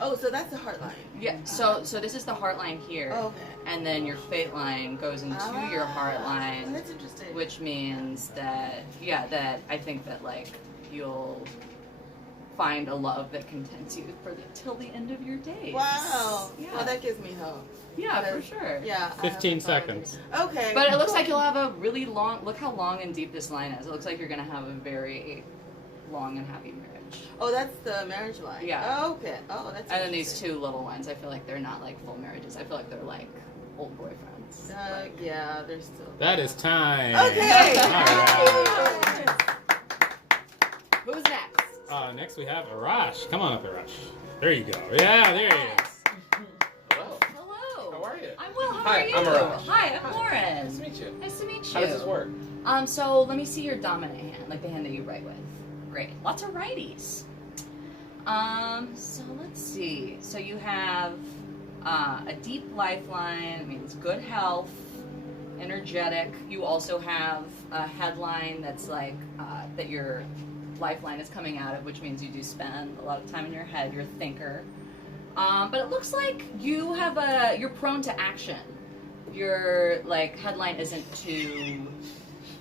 Oh, so that's the heart line. Yeah. So this is the heart line here. Oh, okay. And then your fate line goes into your heart Oh, line, that's interesting. which means that I think that like you'll find a love that contents you till the end of your days. Wow. Yeah. Well, that gives me hope. Yeah, for Because- sure. Yeah. I 15 haven't thought of seconds. it. Okay. But it looks cool. like you'll have a really long. Look how long and deep this line is. It looks like you're gonna have a very long and happy marriage. Oh, that's the marriage line. Yeah. Oh, okay. Oh, that's. And then these interesting. two little ones, I feel like they're not like full marriages. I feel like they're like old boyfriends. Yeah, they're still. That is time. Okay. All right. Who's next? Next we have Arash. Come on up, Arash. There you go. Yeah, there he is. Hello. Hello. How are you? I'm well. How Hi, are you? I'm Arash. Hi, I'm Lauren. Nice to meet you. Nice to meet you. How does this work? So let me see your dominant hand, like the hand that you write with. Great. Lots of righties. So let's see. So you have a deep lifeline. It means good health, energetic. You also have a headline that's like that your lifeline is coming out of, which means you do spend a lot of time in your head. You're a thinker. But it looks like you're prone to action. Your like headline isn't too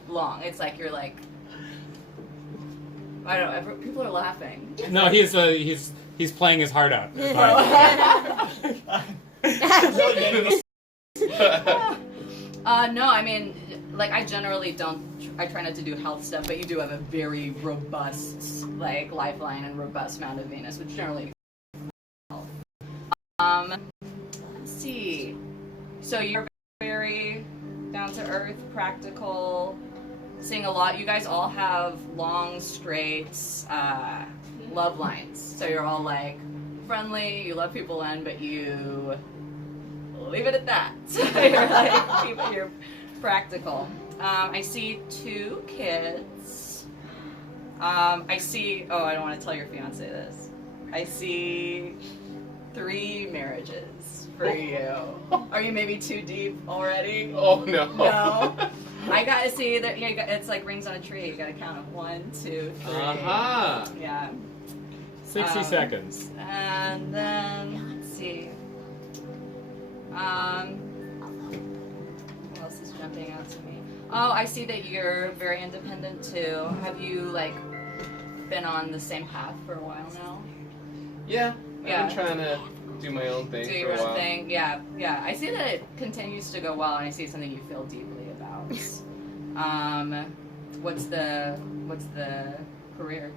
long. It's like you're like, I don't know. People are laughing. No, he's playing his heart out. No, I mean, like I generally don't. I try not to do health stuff, but you do have a very robust like lifeline and robust amount of Venus, which generally Let's see. So you're very down to earth, practical, sing a lot. You guys all have long, straight love lines. So you're all like friendly, you love people in, but you leave it at that. You're like, you're practical. I see 2 kids. I see, oh, I don't want to tell your fiance this. I see 3 marriages for you. Are you maybe too deep already? Oh no. No. I gotta see that. Yeah, it's like rings on a tree. You gotta count them. 1, 2, 3. Uh-huh. Yeah. 60 seconds. And then let's see. What else is jumping out to me? Oh, I see that you're very independent too. Have you like been on the same path for a while now? Yeah. Yeah. I've been trying to do my own thing Do for your a own while. thing. Yeah, yeah. I see that it continues to go well, and I see something you feel deeply about. What's the career?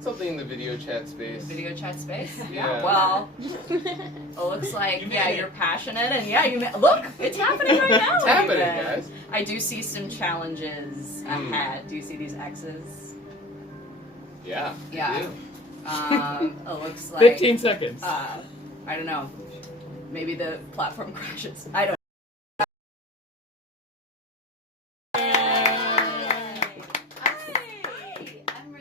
Something in the video chat space. Video chat space? Yeah. Well, it looks like, You made yeah, it. you're passionate, and yeah, look, it's happening right now. It's happening, even. guys. I do see some challenges ahead. Do you see these X's? Yeah. Yeah. I do. It looks like 15 seconds. I don't know. Maybe the platform crashes. I don't. I'm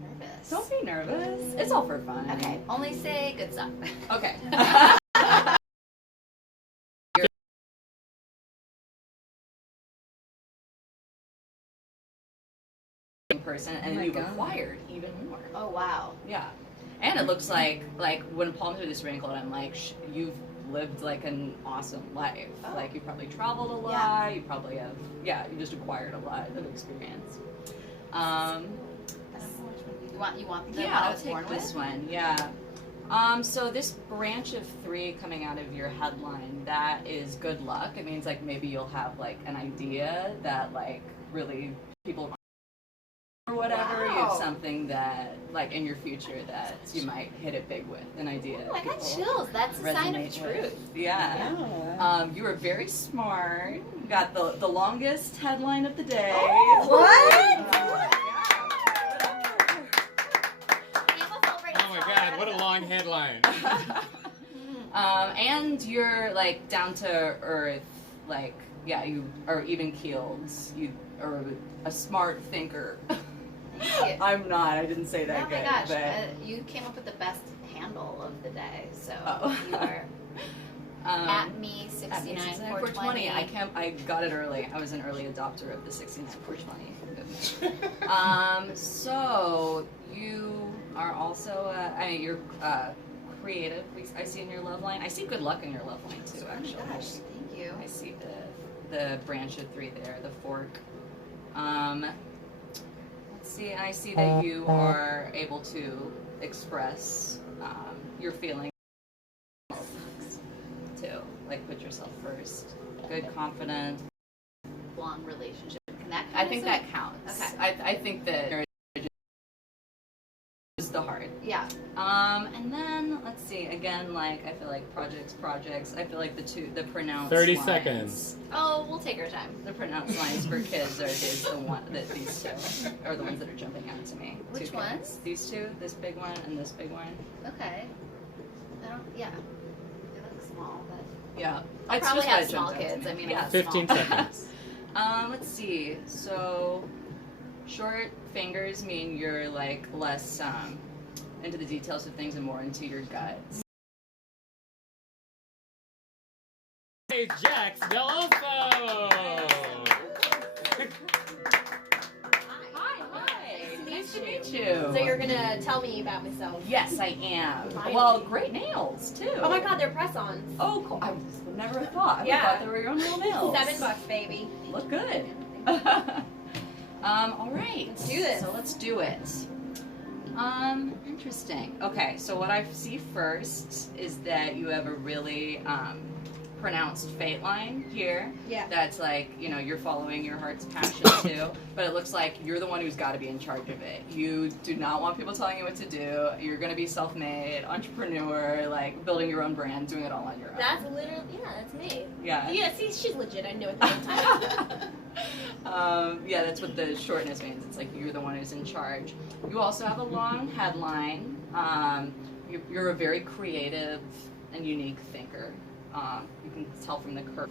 nervous. Don't be nervous. It's all for fun. Okay, only say good stuff. Okay. Person, and then you've acquired even more. Oh wow. Yeah, and it looks like when palms are this wrinkled, I'm like, you've lived like an awesome life. Oh. Like you probably traveled a lot. Yeah. You probably have, you just acquired a lot of experience. You want the Yeah, one I I'll was born take this with? one. Yeah. So this branch of 3 coming out of your headline, that is good luck. It means like maybe you'll have like an idea that like really people or whatever. You have Wow. something that like in your future that you might hit it big with, an idea. Oh, I got people chills. That's a sign of resonate truth. with. Yeah. You were very smart. You got the longest headline of the day. Oh, what? Oh my god, what a long headline. And you're like down to earth, like you are even keeled. You are a smart thinker. Thank you. I'm not. I didn't say that Oh good. my gosh, But, you came up with the best handle of the day. So Oh. you are at me at me 69 420. I got it early. I was an early adopter of the 69 420. So you are also you're creative. I see in your love line. I see good luck in your love line too. Actually. Oh my gosh, thank you. I see the branch of 3 there, the fork. Let's see, and I see that you are able to express your feelings too. Like put yourself first. Good, confident. Long relationship. Can that I think that counts. Okay. I think that marriage is the heart. Yeah. And then let's see. Again, like I feel like projects. I feel like the pronounced 30 lines. seconds. Oh, we'll take our time. The pronounced lines for kids is the one that these 2 are the ones that are jumping out to me. Which 2 ones? kids. These 2, this big one and this big one. Okay. Yeah. They look small, but Yeah. I It's probably just have what small jumped out to kids. me. I mean, I Yeah. have 15 small. seconds. Let's see. So, short fingers mean you're like less into the details of things and more into your gut. Hey, Jax Deloso! Hi. Nice to meet you. So you're gonna tell me about myself. Yes, I am. Finally. Well, great nails too. Oh my god, they're press-ons. Oh, cool. I would never have thought. I Yeah. thought they were your own real nails. $7, baby. Look good. All right. Let's do this. So let's do it. Interesting. Okay, so what I see first is that you have a really pronounced fate line here. Yeah. That's like, you know, you're following your heart's passion too. But it looks like you're the one who's got to be in charge of it. You do not want people telling you what to do. You're going to be self-made, entrepreneur, like building your own brand, doing it all on your own. That's literally, that's me. Yeah. Yeah, see, she's legit. I knew it the whole time. Yeah, that's what the shortness means. It's like you're the one who's in charge. You also have a long headline. You're a very creative and unique thinker. You can tell from the curve.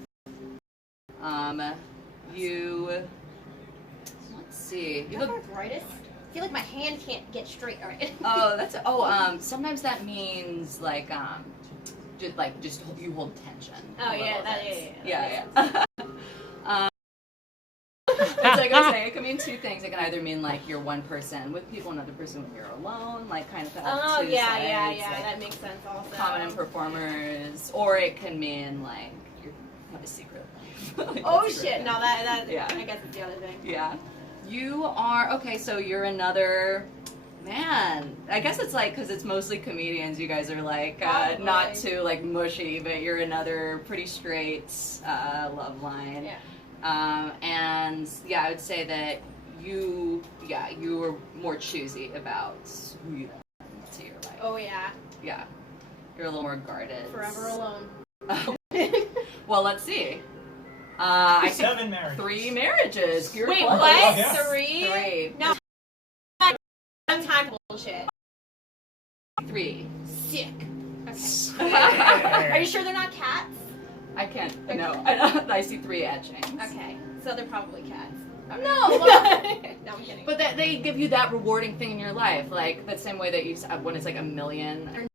Let's see. You have arthritis? I feel like my hand can't get straight. All right. Sometimes that means like just you hold tension. Oh a yeah, little bit. yeah. It's like I say, it can mean two things. It can either mean like you're one person with people, another person when you're alone, like kind of have Oh two yeah, sides, like that makes sense also. prominent performers, or it can mean like you have a secret life. Like, Oh that's shit! great. No, that Yeah. I guess it's the other thing. Yeah. You are, okay, so you're another, man, I guess it's like, because it's mostly comedians, you guys are like, not too like mushy, but you're another pretty straight love line. Yeah. And yeah, I would say that you were more choosy about who you let into your life. Oh yeah. Yeah. You're a little more guarded. Forever alone. Well, let's see. I think 7 marriages. 3 marriages. You're Wait, close. what? Yeah. 3? 3. No. One time bullshit. 3. Sick. Okay. Yeah. Are you sure they're not cats? I can't. No, I see 3 etchings. Okay, so they're probably cats. No, well, No, I'm kidding. but that they give you that rewarding thing in your life, like the same way that you when it's like a million.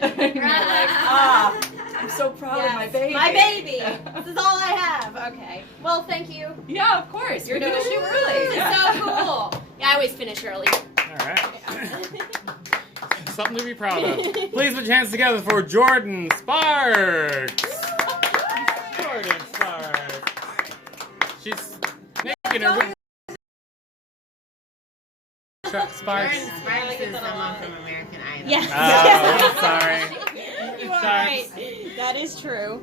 And you're like, I'm so proud of my baby. My baby. This is all I have. Okay. Well, thank you. Yeah, of course. You're No. finishing early. This Yeah. is so cool. Yeah, I always finish early. All right. Something to be proud of. Please put your hands together for Jordan Sparks. Jordan Sparks. She's making her way. Sparks. Jordan Sparks is someone from American Idol. Yes. Oh, I'm sorry. You are right. That is true.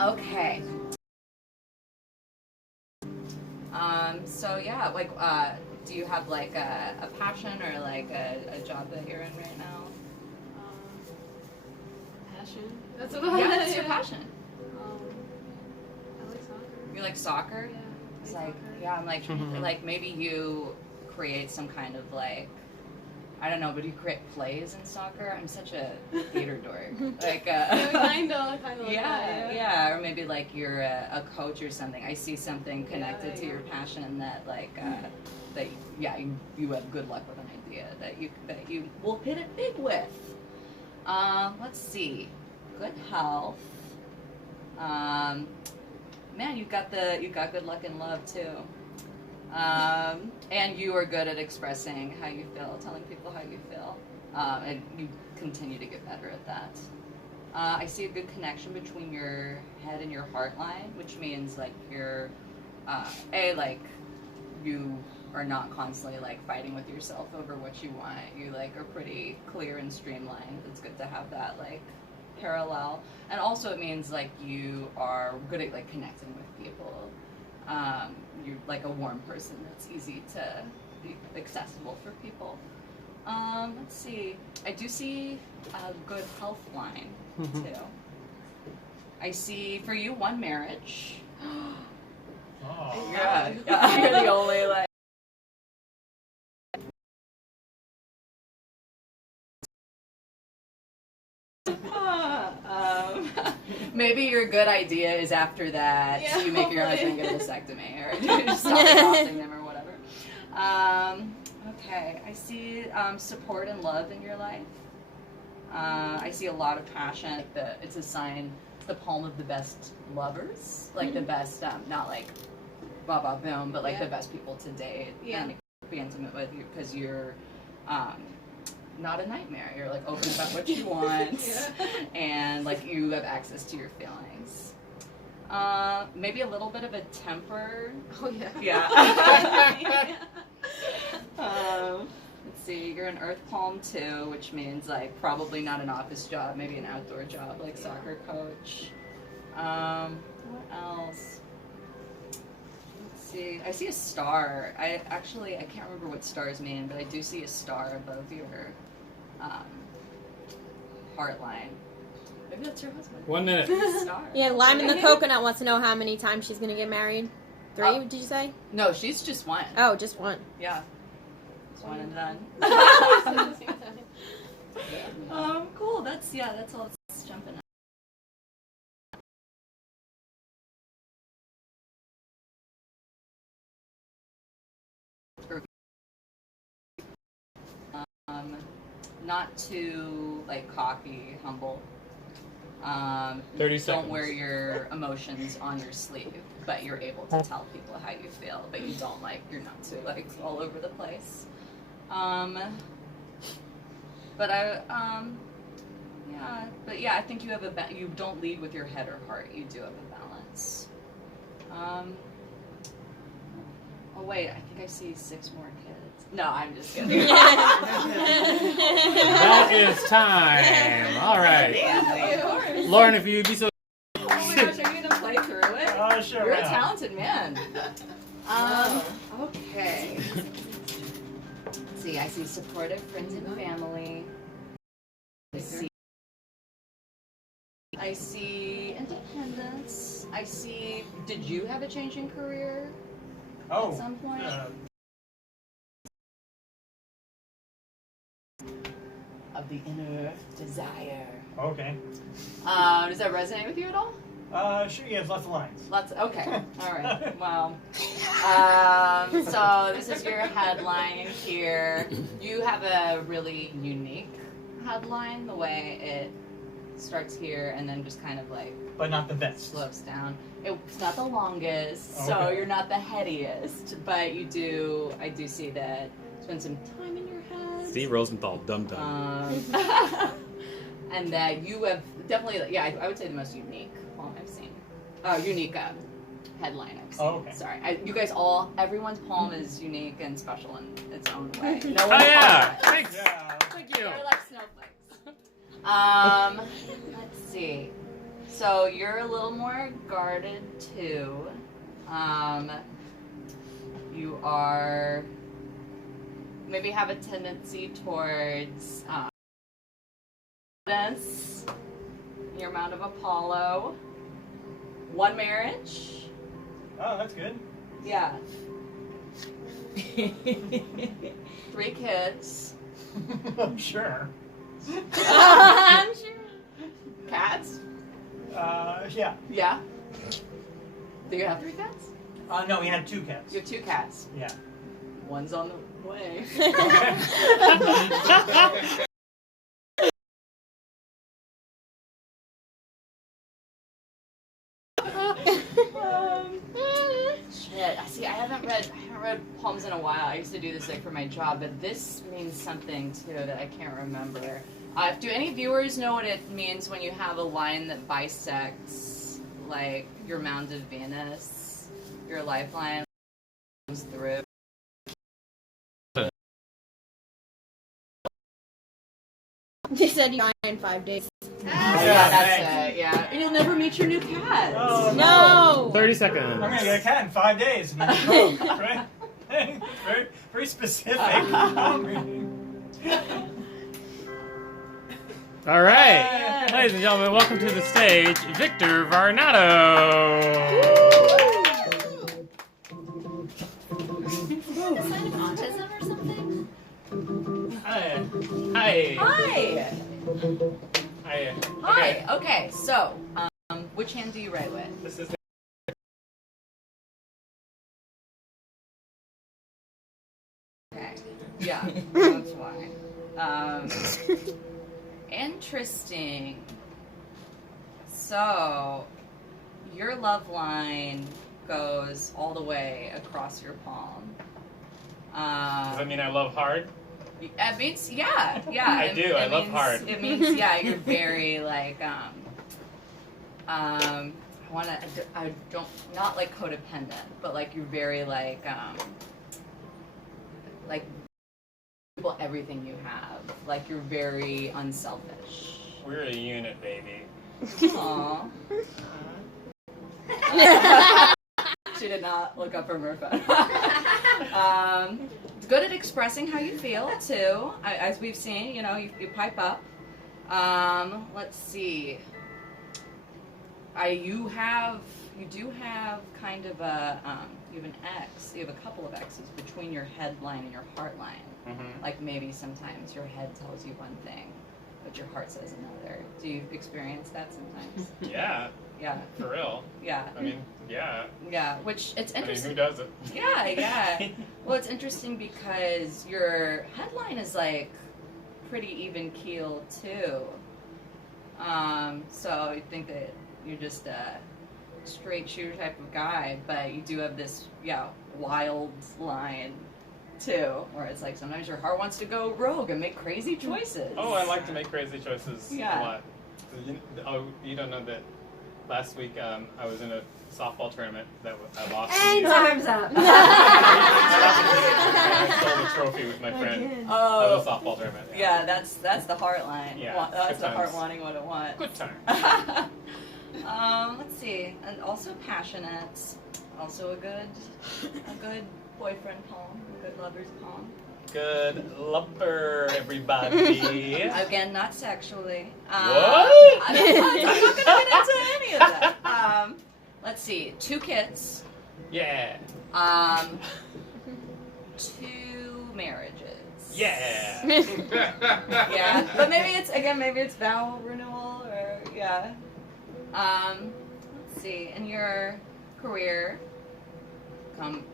Okay. So yeah, like, do you have like a passion or like a job that you're in right now? Passion? That's what Yeah, what's your passion? I like soccer. You like soccer? Yeah. It's like, yeah, I'm like maybe you create some kind of like, I don't know, but you create plays in soccer. I'm such a theater dork. Like, kind of like yeah, that. yeah, or maybe like you're a coach or something. I see something connected to your passion that like that you have good luck with an idea that you will hit it big with. Let's see, good health. Man, you got good luck in love too. And you are good at expressing how you feel, telling people how you feel, and you continue to get better at that. I see a good connection between your head and your heart line, which means like you're, like you are not constantly like fighting with yourself over what you want. You like are pretty clear and streamlined. It's good to have that like parallel, and also it means like you are good at like connecting with people. You're like a warm person that's easy to be accessible for people. Let's see. I do see a good health line too. I see for you 1 marriage. Oh. Yeah, you're the only like. Maybe your good idea is after that you make your husband get a vasectomy or just stop adopting them or whatever. Okay, I see support and love in your life. I see a lot of passion. It's a sign, it's the palm of the best lovers, like the best, not like ba ba boom, but like the best people to date and be intimate with you because you're not a nightmare. You're like open about what you want and like you have access to your feelings. Maybe a little bit of a temper. Oh yeah. Yeah. Let's see, you're an earth palm too, which means like probably not an office job, maybe an outdoor job like soccer coach. What else? Let's see. I see a star. I can't remember what stars mean, but I do see a star above your heart line. Maybe that's your husband. 1 minute. Star. Yeah, Lime and the Coconut wants to know how many times she's gonna get married. 3, did you say? No, she's just one. Oh, just one. Yeah. Just one and done. Cool. That's all. Let's jump in. Not too like cocky, humble. 30 seconds. Don't wear your emotions on your sleeve, but you're able to tell people how you feel. But you don't you're not too all over the place. I think you have you don't lead with your head or heart. You do have a balance. Oh wait, I think I see 6 more kids. No, I'm just kidding. That is time. All right. Lauren, if you'd be so. Oh my gosh, are you gonna play through it? Oh, sure. You're a talented man. Okay. Let's see, I see supportive friends and family. I see independence. I see. Did you have a change in career at some point? Of the inner desire. Okay. Does that resonate with you at all? Sure, you have lots of lines. Okay. All right. Well, so this is your headline here. You have a really unique headline, the way it starts here and then just kind of but not the best. Slopes down. It's not the longest, so Okay. you're not the headiest, but I do see that spend some time in your head. Steve Rosenthal, dum dum. And that you have definitely, I would say the most unique poem I've seen. Unique headline I've seen. Oh, okay. Sorry. You guys everyone's poem is unique and special in its own way. No Oh one yeah! Thanks. Yeah. Thank you. They're like snowflakes. Let's see. So you're a little more guarded too. You are maybe have a tendency towards confidence. Your amount of Apollo. 1 marriage. Oh, that's good. Yeah. 3 kids. I'm sure. I'm sure. Cats. Yeah. Yeah. Do you have 3 cats? No, we had 2 cats. You have 2 cats. Yeah. One's on the way. Shit. I haven't read poems in a while. I used to do this for my job, but this means something too that I can't remember. Do any viewers know what it means when you have a line that bisects, your mound of Venus, your lifeline comes through? They said you die in 5 days. Yeah, that's it. Yeah, and you'll never meet your new cat. Oh, No. 30 seconds. I'm gonna get a cat in 5 days. Right? very, very specific. All right, ladies and gentlemen, welcome to the stage, Victor Varnado. Sign of autism or something? Hi. Hi. Hi. Hi. Okay. So, which hand do you write with? This is. Okay. Yeah. That's why. Interesting. So, your love line goes all the way across your palm. Does that mean I love hard? It means, yeah. I do. I love hard. It means, yeah, you're very I don't, not codependent, but you're very people everything you have. You're very unselfish. We're a unit, baby. Aww. She did not look up from her phone. Good at expressing how you feel too. As we've seen, you know, you pipe up. Let's see. You do have kind of a you have an X. You have a couple of X's between your headline and your heart line. Mm-hmm. Like maybe sometimes your head tells you one thing, but your heart says another. Do you experience that sometimes? Yeah. Yeah. For real. Yeah. I mean, yeah. Yeah, which it's interesting. who does it? Yeah, yeah. Well, it's interesting because your headline is like pretty even keel too. So I think that you're just a straight shooter type of guy, but you do have this wild line too, where it's like sometimes your heart wants to go rogue and make crazy choices. Oh, I like to make crazy choices Yeah. a lot. You don't know that last week I was in a softball tournament that I lost. And time's up. I stole the trophy with my friend Oh, of the softball tournament. yeah, that's the heart line. Yeah, That's good the heart times. wanting what it wants. Good time. Let's see, and also passionate, also a good boyfriend poem, a good lover's poem. Good lover, everybody. Again, not sexually. What? I'm not gonna get into any of that. Let's see, 2 kids, Yeah. 2 marriages. Yeah. Yeah, but maybe it's vow renewal or let's see, in your career, coming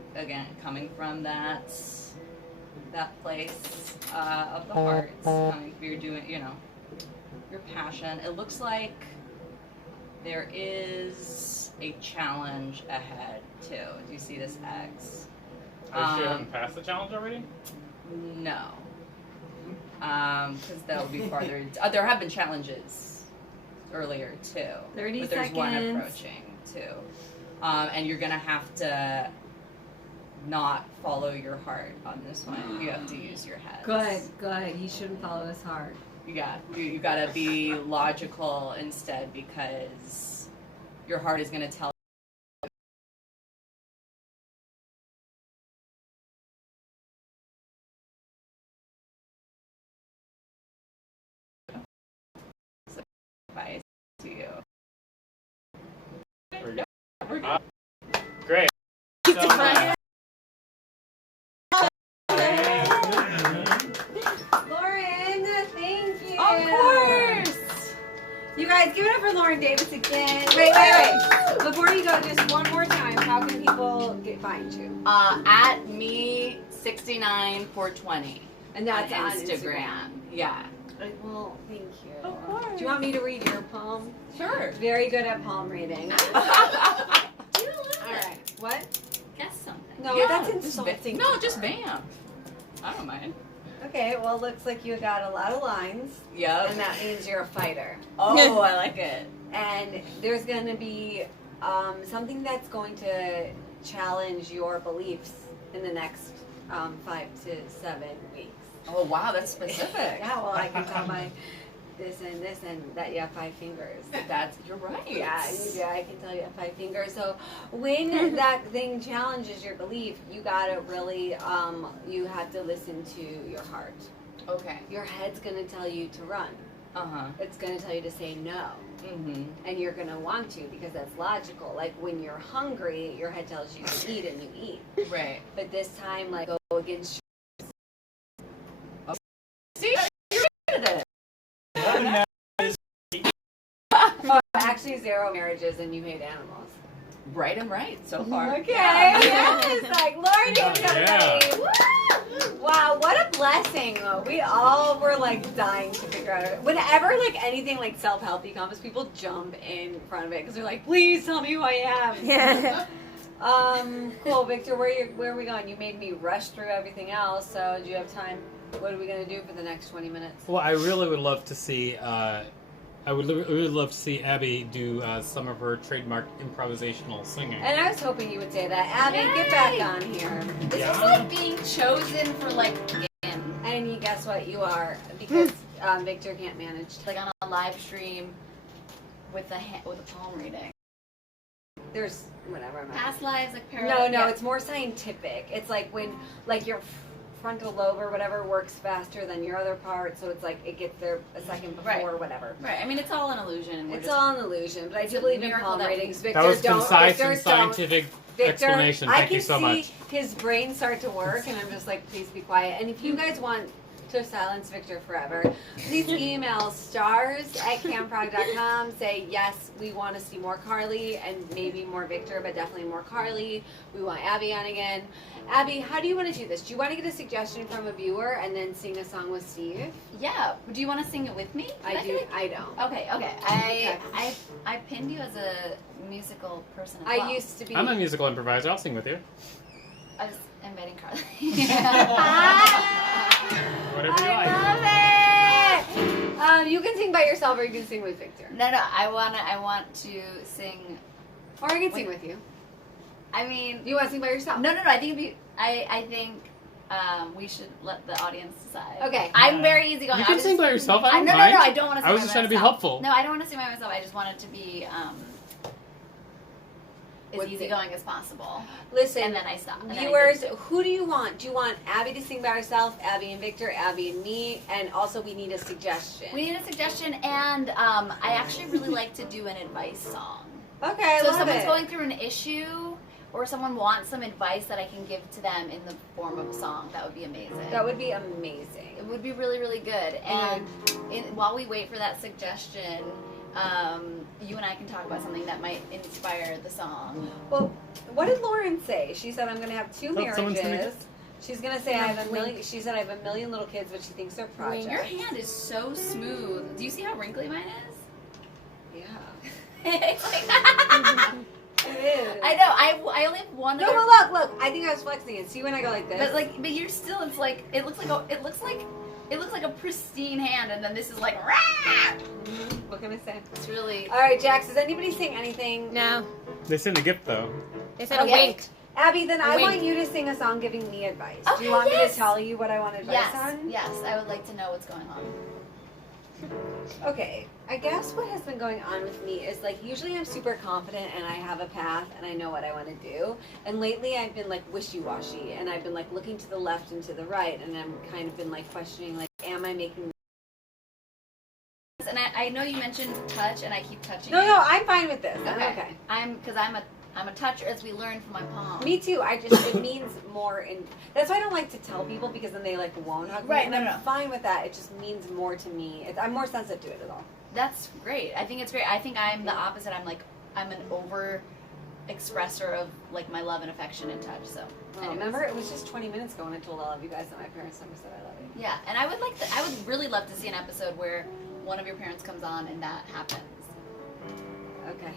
from that place of the heart, you're doing, your passion. It looks like there is a challenge ahead too. Do you see this X? Are you haven't passed the challenge already? No. Because that would be farther. There have been challenges earlier too. 30 but there's one seconds. approaching too. And you're gonna have to not follow your heart on this one. You have to use your head. Good. He shouldn't follow his heart. Yeah, you gotta be logical instead, because your heart is gonna tell. Advice to you. We're good. Great. So, Lauren, thank you. Of course. You guys, give it up for Lauren Davis again. Wait. Before you go, just one more time. How can people find you? At me 69420. And that's on on Instagram. Yeah. Well, thank you. Of course. Do you want me to read your poem? Sure. Very good at palm reading. Do a little bit. All right. What? Guess something. No, Yeah, that's just insulting. No, just bam. I don't mind. Okay, well, looks like you got a lot of lines, Yep. and that means you're a fighter. Oh, I like it. And there's going to be something that's going to challenge your beliefs in the next 5 to 7 weeks. Oh, wow, that's specific. Yeah, well, I can tell by this and that you have 5 fingers. You're right. Yeah, I can tell you have 5 fingers. So when that thing challenges your belief, you gotta really, you have to listen to your heart. Okay. Your head's gonna tell you to run. Uh-huh. It's gonna tell you to say no. Mm-hmm. And you're gonna want to, because that's logical. Like when you're hungry, your head tells you to eat and you eat. Right. But this time, like, go against. See, you're good at it. Oh, actually 0 marriages and you hate animals. Right and right so far. Okay. Yes. Like Lauren Davis, Yeah. everybody. Woo! Wow, what a blessing. We all were like dying to figure out it. Whenever like anything like self-helpy comes, people jump in front of it because they're like, please tell me who I am. Yeah. Cool, Victor, where are we going? You made me rush through everything else, so do you have time? What are we gonna do for the next 20 minutes? well, I really would love to see. I would really love to see Abby do some of her trademark improvisational singing. And I was hoping you would say that. Abby, get back on here. This is like being chosen for like And guess what? You are, because Victor can't manage. like on a live stream with a palm reading. there's whatever. Past lives, like parallel. No, it's more scientific. It's like when like your frontal lobe or whatever works faster than your other part, so it's like it gets there a second before or whatever. Right. I mean, it's all an illusion. It's all an illusion, but I do believe in palm readings. Victor, That was don't. concise Victor, and scientific Victor, explanation. Thank you so much. I can see his brain start to work, and I'm just like, please be quiet. And if you guys want to silence Victor forever, please email stars@camprog.com. Say, yes, we want to see more Carly and maybe more Victor, but definitely more Carly. We want Abby on again. Abby, how do you want to do this? Do you want to get a suggestion from a viewer and then sing a song with Steve? Yeah. Do you want to sing it with me? I do. I don't. Okay. I pinned you as a musical person as well. I used to be. I'm a musical improviser. I'll sing with you. I was inviting Carly. Whatever you like. Love it. You can sing by yourself, or you can sing with Victor. No. I want to sing. Or I can sing with you. I mean, you want to sing by yourself? No. I think it'd be. I think we should let the audience decide. Okay. I'm very easygoing. You can sing by yourself. I don't mind. No. I don't want to sing by myself. I was just trying to be helpful. No, I don't want to sing by myself. I just want it to be as easygoing as possible. Listen, and then I stop. Viewers, who do you want? Do you want Abby to sing by herself, Abby and Victor, Abby and me, and also we need a suggestion. We need a suggestion, and I actually really like to do an advice song. Okay, so if love someone's it. going through an issue, or someone wants some advice that I can give to them in the form of a song, that would be amazing. That would be amazing. It would be really, really good. And while we wait for that suggestion, you and I can talk about something that might inspire the song. Well, what did Lauren say? She said I'm going to have 2 someone's gonna marriages. She's going to say I have a million. She said I have a million little kids, but she thinks they're projects. Your hand is so smooth. Do you see how wrinkly mine is? Yeah. It's like It is. I know. I only have one. No, other... but look. I think I was flexing it. See when I go like this? But you're still. It's like it looks like a pristine hand, and then this is like. Rah! What can I say? It's really. All right, Jax. Does anybody sing anything? No. They sent a gift though. They said a wink. Abby, then I Wink. want you to sing a song giving me advice. Okay, Do you want me yes. to tell you what I want advice on? Yes. I would like to know what's going on. Okay, I guess what has been going on with me is like usually I'm super confident and I have a path and I know what I want to do. And lately I've been like wishy-washy and I've been like looking to the left and to the right and I'm kind of been like questioning like, am I making... And I know you mentioned touch, and I keep touching. No, I'm fine with this. Okay. Because I'm a toucher, as we learned from my palm. Me too. It means more in. That's why I don't like to tell people because then they like won't hug me. Right, And I'm fine with that. It just means more to me. I'm more sensitive to it at all. That's great. I think it's great. I think I'm the opposite. I'm an over expresser of like my love and affection and touch. So. Well, remember, it was just 20 minutes ago when I told all of you guys that my parents never said I love you. Yeah, and I would really love to see an episode where one of your parents comes on and that happens. Okay.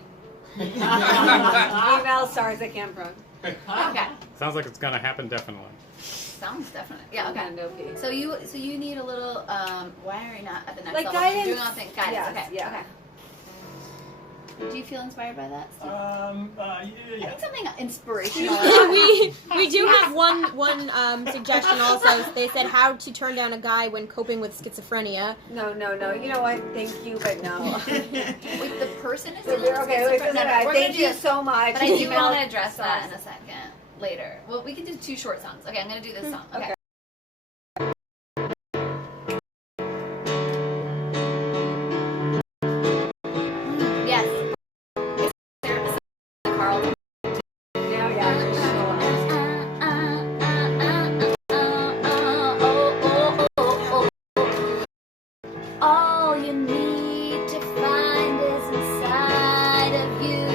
Email stars@camprog. Okay. Sounds like it's gonna happen definitely. Sounds definite. Yeah. Okay. No P. So you need a little. Why are you not at the next like level? guidance. You're doing all things. Guidance. Yes, Okay. yeah. Okay. Do you feel inspired by that, Steve? Yeah. I think something inspirational. we do have one suggestion also. They said how to turn down a guy when coping with schizophrenia. No. You know what? Thank you, but no. Wait, the person is Okay, wait, thank you so much. But I do want to address that in a second later. Well, we can do 2 short songs. Okay, I'm gonna do this song. Okay. Yes. Carl. Yeah, for sure. All you need to find is inside of you.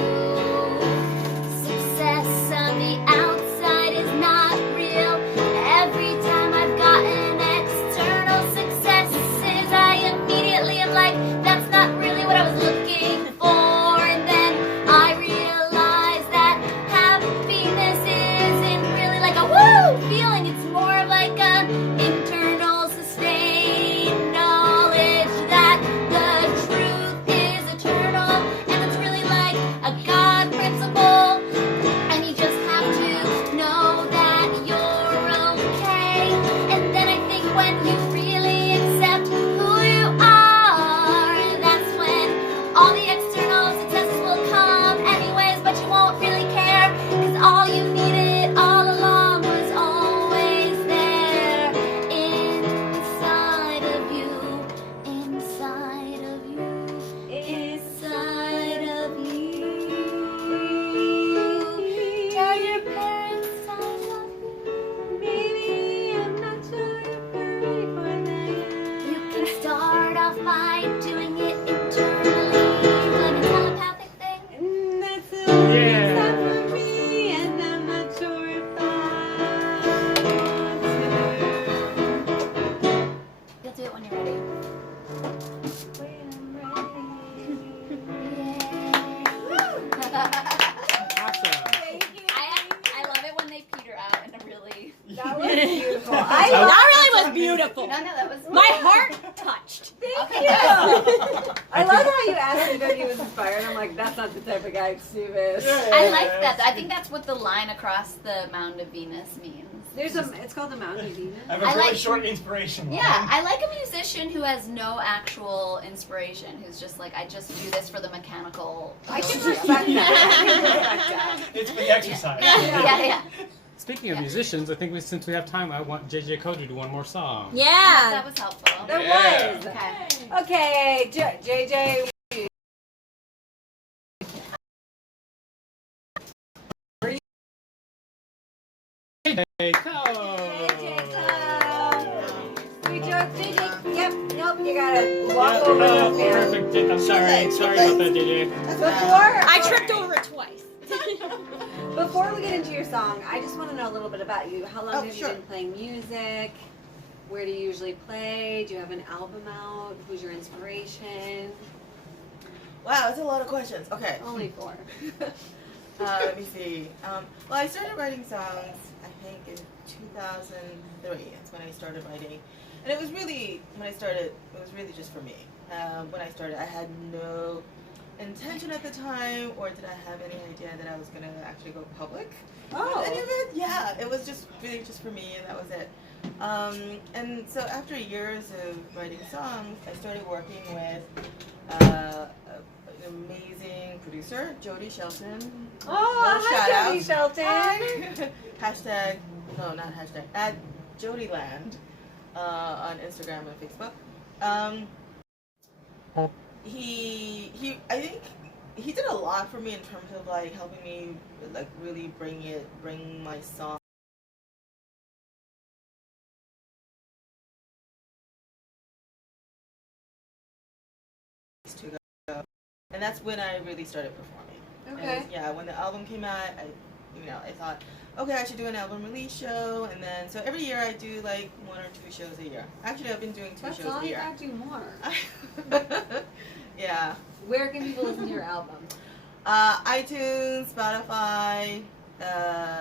Success on the outside is not real. Every time I've gotten external successes, I immediately am like, that's not really what I was looking for. And then I realize that happiness isn't really like a woo feeling. It's more of like an internal sustained knowledge that the truth is a by doing it internally, like a telepathic thing. That's a Yeah. for me, and I'm not sure if I You'll do it when you're ready. Awesome. I love it when they peter out in a really. That was beautiful. That really was beautiful. No, that was. My heart touched. Okay. I love how you asked me if he was inspired. I'm like, that's not the type of guy Steve is. I like that. I think that's what the line across the Mound of Venus means. It's called the Mountain of Venus. I have a I really like- short inspiration line. Yeah, I like a musician who has no actual inspiration, who's just like, I just do this for the mechanical. I can ability of respect it. that. It's for the exercise. Yeah. Speaking of musicians, I think since we have time, I want JJ Cole to do one more song. Yeah. That was helpful. There Yeah. was. Okay. Okay, JJ. Hey, JJ, yep, nope, you gotta walk over this man. perfect. I'm sorry. Sorry about that, JJ. I tripped over it twice. Before we get into your song, I just want to know a little bit about you. How long Oh, have sure. you been playing music? Where do you usually play? Do you have an album out? Who's your inspiration? Wow, that's a lot of questions. Okay. Only 4. Let me see. Well, I started writing songs, I think, in 2003. That's when I started writing. And it was really, when I started, it was really just for me. When I started, I had no intention at the time, or did I have any idea that I was going to actually go public? Oh. Any of it? Yeah, it was just really just for me, and that was it. And so after years of writing songs, I started working with an amazing producer, Jody Shelton. Oh, Shout hi, out. Jody Shelton. Hashtag, no, not hashtag, at Jodyland on Instagram and Facebook. I think he did a lot for me in terms of like helping me like really bring my song to go. And that's when I really started performing. Okay. And yeah, when the album came out, I thought, okay, I should do an album release show, and then so every year I do like 1 or 2 shows a year. Actually, I've been doing 2 That's shows all a you year. gotta do more. Yeah. Where can people listen to your album? iTunes, Spotify,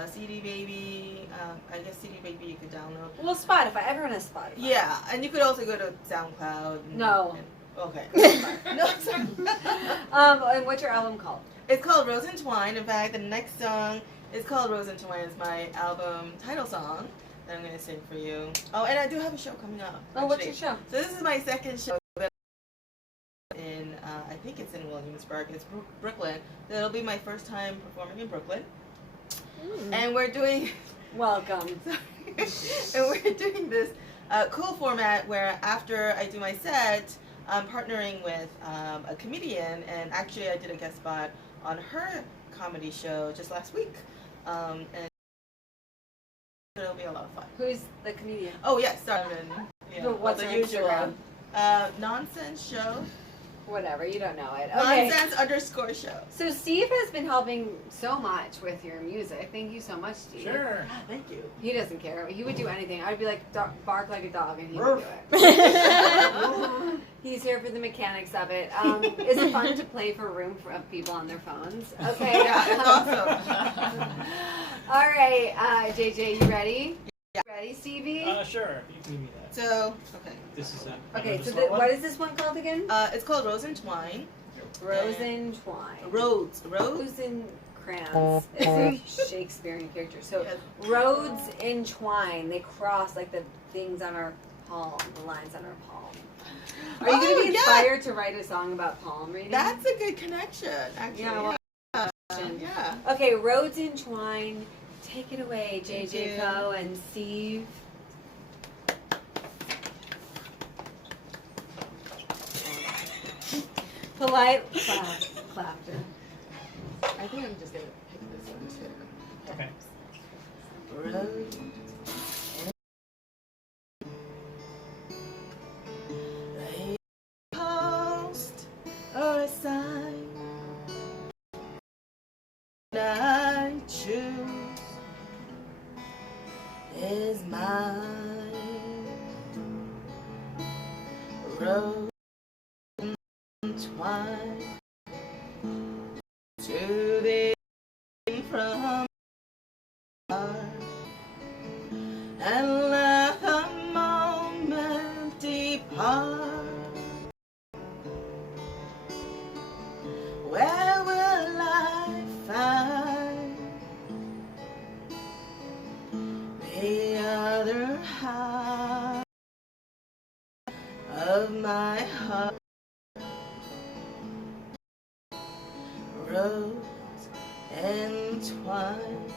CD Baby. I guess CD Baby you could download. Well, Spotify. Everyone has Spotify. Yeah, and you could also go to SoundCloud. No. Okay. No, sorry. And what's your album called? It's called Rose and Twine. In fact, the next song is called Rose and Twine. It's my album title song that I'm going to sing for you. Oh, and I do have a show coming up. Oh, what's actually. your show? So this is my second show in, I think it's in Williamsburg. It's Brooklyn. So it'll be my first time performing in Brooklyn. And we're doing... Welcome. And we're doing this cool format where after I do my set, I'm partnering with a comedian, and actually I did a guest spot on her comedy show just last week. And it'll be a lot of fun. Who's the comedian? Oh yes, Simon. Yeah, But what's the her usual. Instagram? Nonsense show. Whatever, you don't know it. Okay. Nonsense_show. So Steve has been helping so much with your music. Thank you so much, Steve. Sure. Thank you. He doesn't care. He would do anything. I'd be like, bark like a dog, and he would do it. He's here for the mechanics of it. Is it fun to play for a room of people on their phones? Okay. Yeah, it's awesome. All right, JJ, you ready? Yeah. Ready, Stevie? Sure. You can give me that. So, okay. This is it. Okay, so what is this one called again? It's called Rose and Twine. Rosentwine. Rose. Rosencrantz is a Shakespearean character. So roads entwine. They cross like the things on our palm, the lines on our palm. Are you going to be inspired to write a song about palm reading? That's a good connection, actually. Yeah, well, yeah. Okay, roads entwine. Take it away, JJ Ko and Steve. Polite laughter. I think I'm just gonna pick this one too. Okay. Road. rose entwined to the from heart, and let the moment depart. Where will I find the other half of my heart? Rose entwined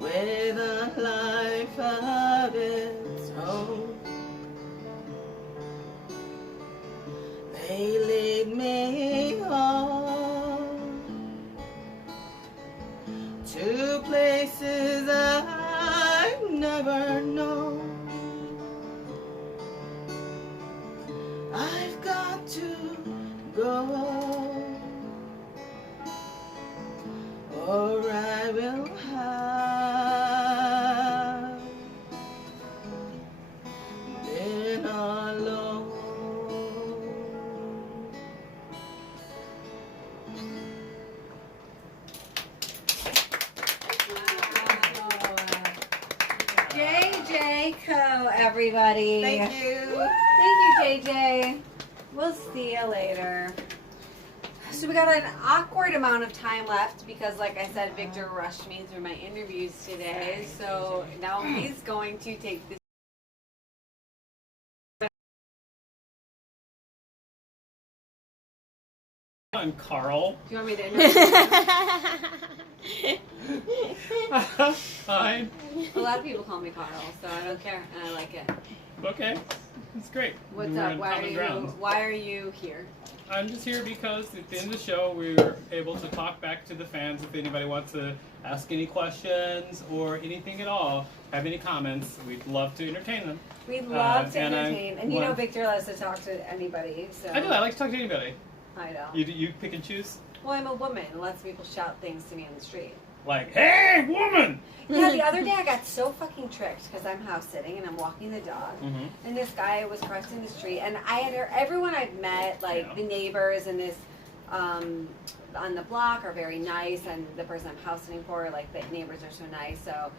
with a life of its own. They lead me on to places I've never known. I've got to go, or I will have been alone. JJ Co, everybody. Thank you. Thank you, JJ. We'll see you later. So we got an awkward amount of time left because, like I said, Victor rushed me through my interviews today. So now he's going to take this. I'm Carl. Do you want me to interview? Hi. A lot of people call me Carl, so I don't care, and I like it. Okay. It's great. What's We're up? on Why are common you? ground. Why are you here? I'm just here because at the end of the show we were able to talk back to the fans. If anybody wants to ask any questions or anything at all, have any comments, we'd love to entertain them. We love to and I entertain, and you know want- Victor loves to talk to anybody. So I do. I like to talk to anybody. I don't. You pick and choose. Well, I'm a woman, and lots of people shout things to me on the street. Like, hey, woman! Yeah, the other day I got so fucking tricked because I'm house sitting and I'm walking the dog, Mm-hmm. and this guy was crossing the street, and I had everyone I've met, like Yeah. the neighbors and this on the block are very nice, and the person I'm house sitting for, like the neighbors are so nice. So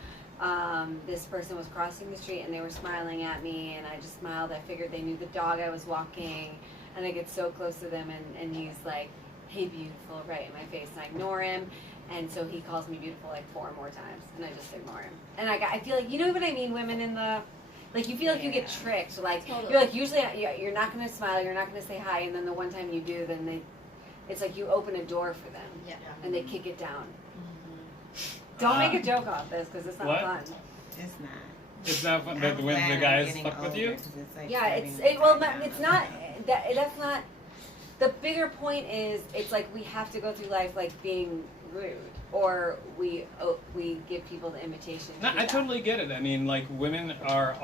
this person was crossing the street and they were smiling at me, and I just smiled. I figured they knew the dog I was walking, and I get so close to them, and he's like, "Hey, beautiful," right in my face, and I ignore him. And so he calls me beautiful like 4 more times, and I just ignore him. And I feel like, you know what I mean, women in the, like you feel like you get tricked. Like Totally. you're like, usually you're not gonna smile, you're not gonna say hi, and then the one time you do, then it's like you open a door for them, Yeah. and they kick it down. Don't make a joke off this because it's not What? fun. It's not. It's not fun that I'm when glad the I'm guys getting fuck with older, you. 'cause it's like Yeah, starting to well, die down it's a not bit. that's not. The bigger point is, it's like we have to go through life like being rude, or we give people the invitation. To No, do I that. totally get it. I mean, like women are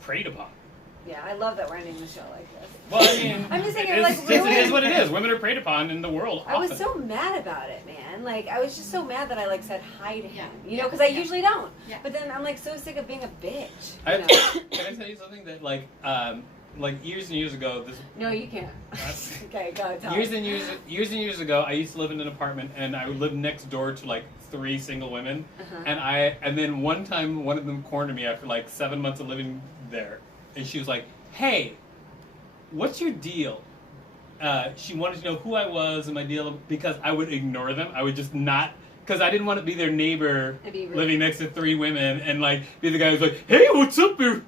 preyed upon. Yeah, I love that we're ending the show like this. Well, I mean, I'm just saying, it's, like, it is ruined. what it is. Women are preyed upon in the world. I was often. so mad about it, man. Like, I was just so mad that I like said hi to him. Yeah. You know, because I Yeah. usually don't. Yeah. But then I'm like so sick of being a bitch. I, You know? can I tell you something that like years and years ago, this No, you can't. Okay, go tell years us. and years ago, I used to live in an apartment, and I lived next door to like 3 single women, Uh-huh. and then one time one of them cornered me after like 7 months of living there, and she was like, "Hey, what's your deal?" She wanted to know who I was and my deal, because I would ignore them. I would just not, because I didn't want to be their neighbor And be rude. living next to 3 women and like be the guy who's like, "Hey, what's up, you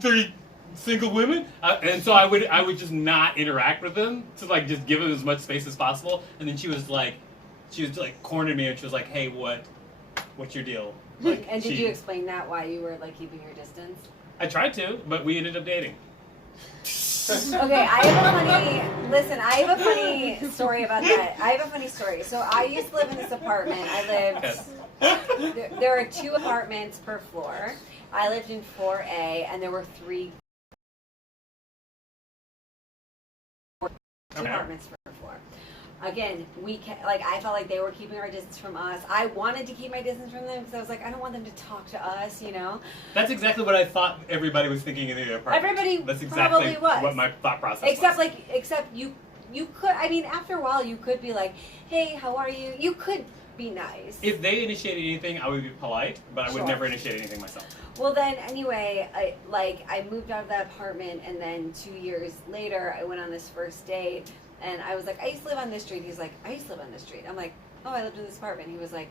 3 single women?" And so I would just not interact with them to like just give them as much space as possible. And then she was like cornered me, and she was like, "Hey, what's your deal?" Like, And did you explain that why you were like keeping your distance? I tried to, but we ended up dating. Okay, I have a funny story about that. I have a funny story. So I used to live in this apartment. Yes. There are 2 apartments per floor. I lived in 4A, and there were 3 Okay. apartments per floor. again, I felt like they were keeping our distance from us. I wanted to keep my distance from them because I was like, I don't want them to talk to us, you know? That's exactly what I thought everybody was thinking in the apartment. Everybody That's exactly probably was. what my thought process was. Except you could, I mean, after a while you could be like, hey, how are you? You could be nice. If they initiated anything, I would be polite, but I would Sure. never initiate anything myself. Well, then, anyway, I moved out of that apartment, and then 2 years later, I went on this first date, and I was like, I used to live on this street. He's like, I used to live on this street. I'm like, oh, I lived in this apartment. He was like,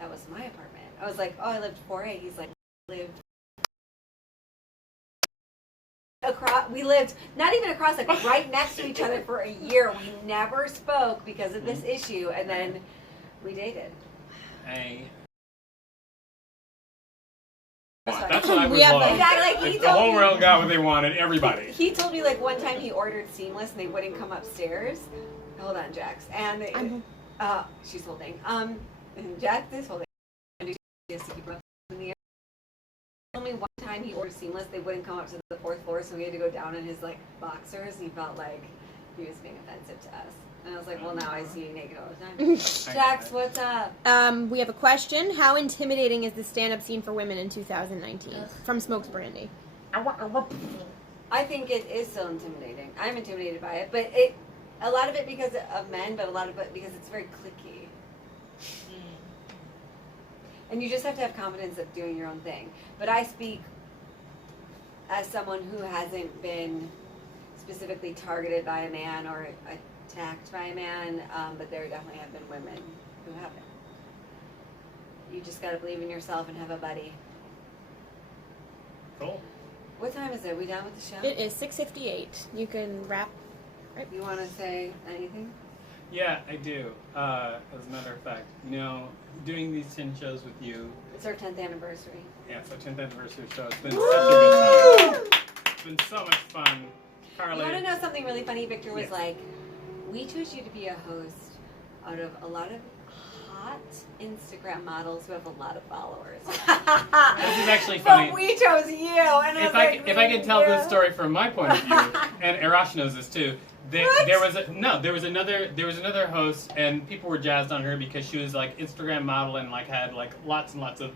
that was my apartment. I was like, oh, I lived 4A. He's like, lived across. We lived not even across, like right next to each other for a year. We never spoke because of this issue, and then we dated. That's what I would We have, love. Exactly, like, If the whole world got what they wanted, everybody. He told me like one time he ordered Seamless and they wouldn't come upstairs. Hold on, Jax. And they, she's holding. And Jax is holding. And she has to keep her in the air. He told me one time he ordered Seamless, they wouldn't come up to the 4th floor, so he had to go down in his like boxers. And he felt like he was being offensive to us. And I was like, well, now I see you naked all the time. Jax, what's up? We have a question. How intimidating is the stand-up scene for women in 2019? From Smokes Brandy. I think it is still intimidating. I'm intimidated by it, but a lot of it because of men, but a lot of it because it's very cliquey. And you just have to have confidence of doing your own thing. But I speak as someone who hasn't been specifically targeted by a man or attacked by a man, but there definitely have been women who haven't. You just gotta believe in yourself and have a buddy. Cool. What time is it? Are we done with the show? It is 6:58. You can wrap. You want to say anything? Yeah, I do. As a matter of fact, doing these 10 shows with you. It's our 10th anniversary. Yeah, it's our 10th anniversary show. It's been such a good time. It's been so much fun. Carly. You want to know something really funny? Victor was Yes. like, we chose you to be a host out of a lot of hot Instagram models who have a lot of followers. This is actually funny. But we chose you, and If I can tell this story from my point of view, and Arash knows this too. There was another host, and people were jazzed on her because she was like Instagram model and like had like lots and lots of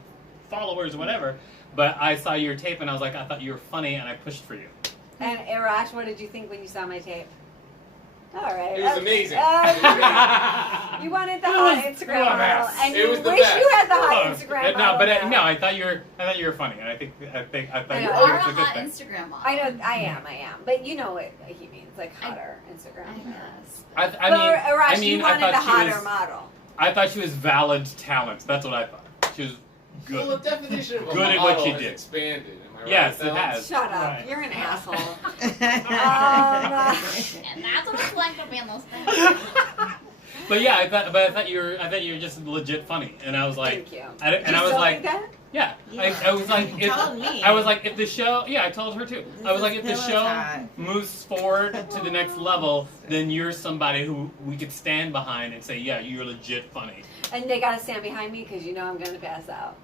followers or whatever. But I saw your tape and I was like, I thought you were funny, and I pushed for you. And Arash, what did you think when you saw my tape? All right. It was amazing. You wanted the hot Instagram model, and It you was the wish best. you had the hot Instagram model. No, but now. I thought you were funny, and I thought I know. it You are was a a good hot thing. Instagram model. I know, I am. But you know what he means, like hotter Instagram. Yes. Arash, you wanted the I thought she hotter was, model. I thought she was valid talent. That's what I thought. She was good. Well, the definition of a Good at model what she has did. expanded. Am I right? Yes, it Alex? has. Shut up. Right. You're an asshole. And that's what it's like to be in those things. But yeah, I thought you were just legit funny, and I was like, Thank you. I was like, that? yeah, I was like, You told me. I was like, if the show, yeah, I told her too. I was like, if the pillow show talk. moves forward to the next level, then you're somebody who we could stand behind and say, yeah, you're legit funny. And they gotta stand behind me because you know I'm gonna pass out.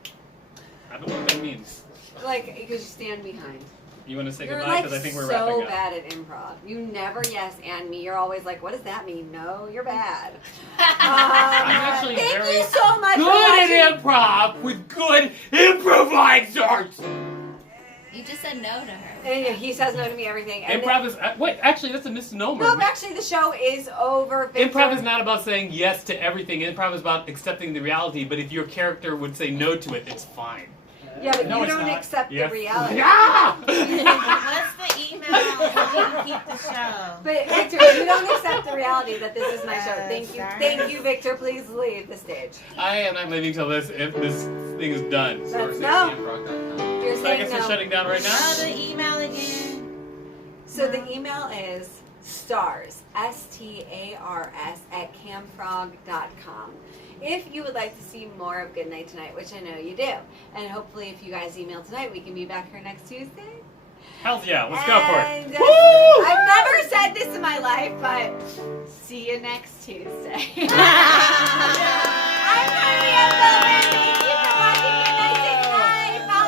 I don't know what that means. Like, because you stand behind. You want to say You're goodbye? like Because I think we're so wrapping up. bad at improv. You never yes and me. You're always like, what does that mean? No, you're bad. I'm actually thank very you so much for good watching. at improv with good improvisers. You just said no to her. And he says no to me everything. And Improv is wait, actually, that's a misnomer. no, but actually the show is over. Victor. Improv is not about saying yes to everything. Improv is about accepting the reality. But if your character would say no to it, it's fine. Yeah, but No, you it's don't not. accept Yes. the reality. Yeah! What's the email so we can keep the show? But Victor, you don't accept the reality that this is my show. Thank you, sorry. thank you, Victor. Please leave the stage. I am not leaving till this thing is done. That's no. You're I saying guess we're no. shutting down right now. Oh, the email again. So the email is stars, STARS, @camfrog.com. If you would like to see more of Goodnight Tonight, which I know you do, and hopefully if you guys email tonight, we can be back here next Tuesday. Hells yeah, let's go for it. And, Woo! I've never said this in my life, but see you next Tuesday.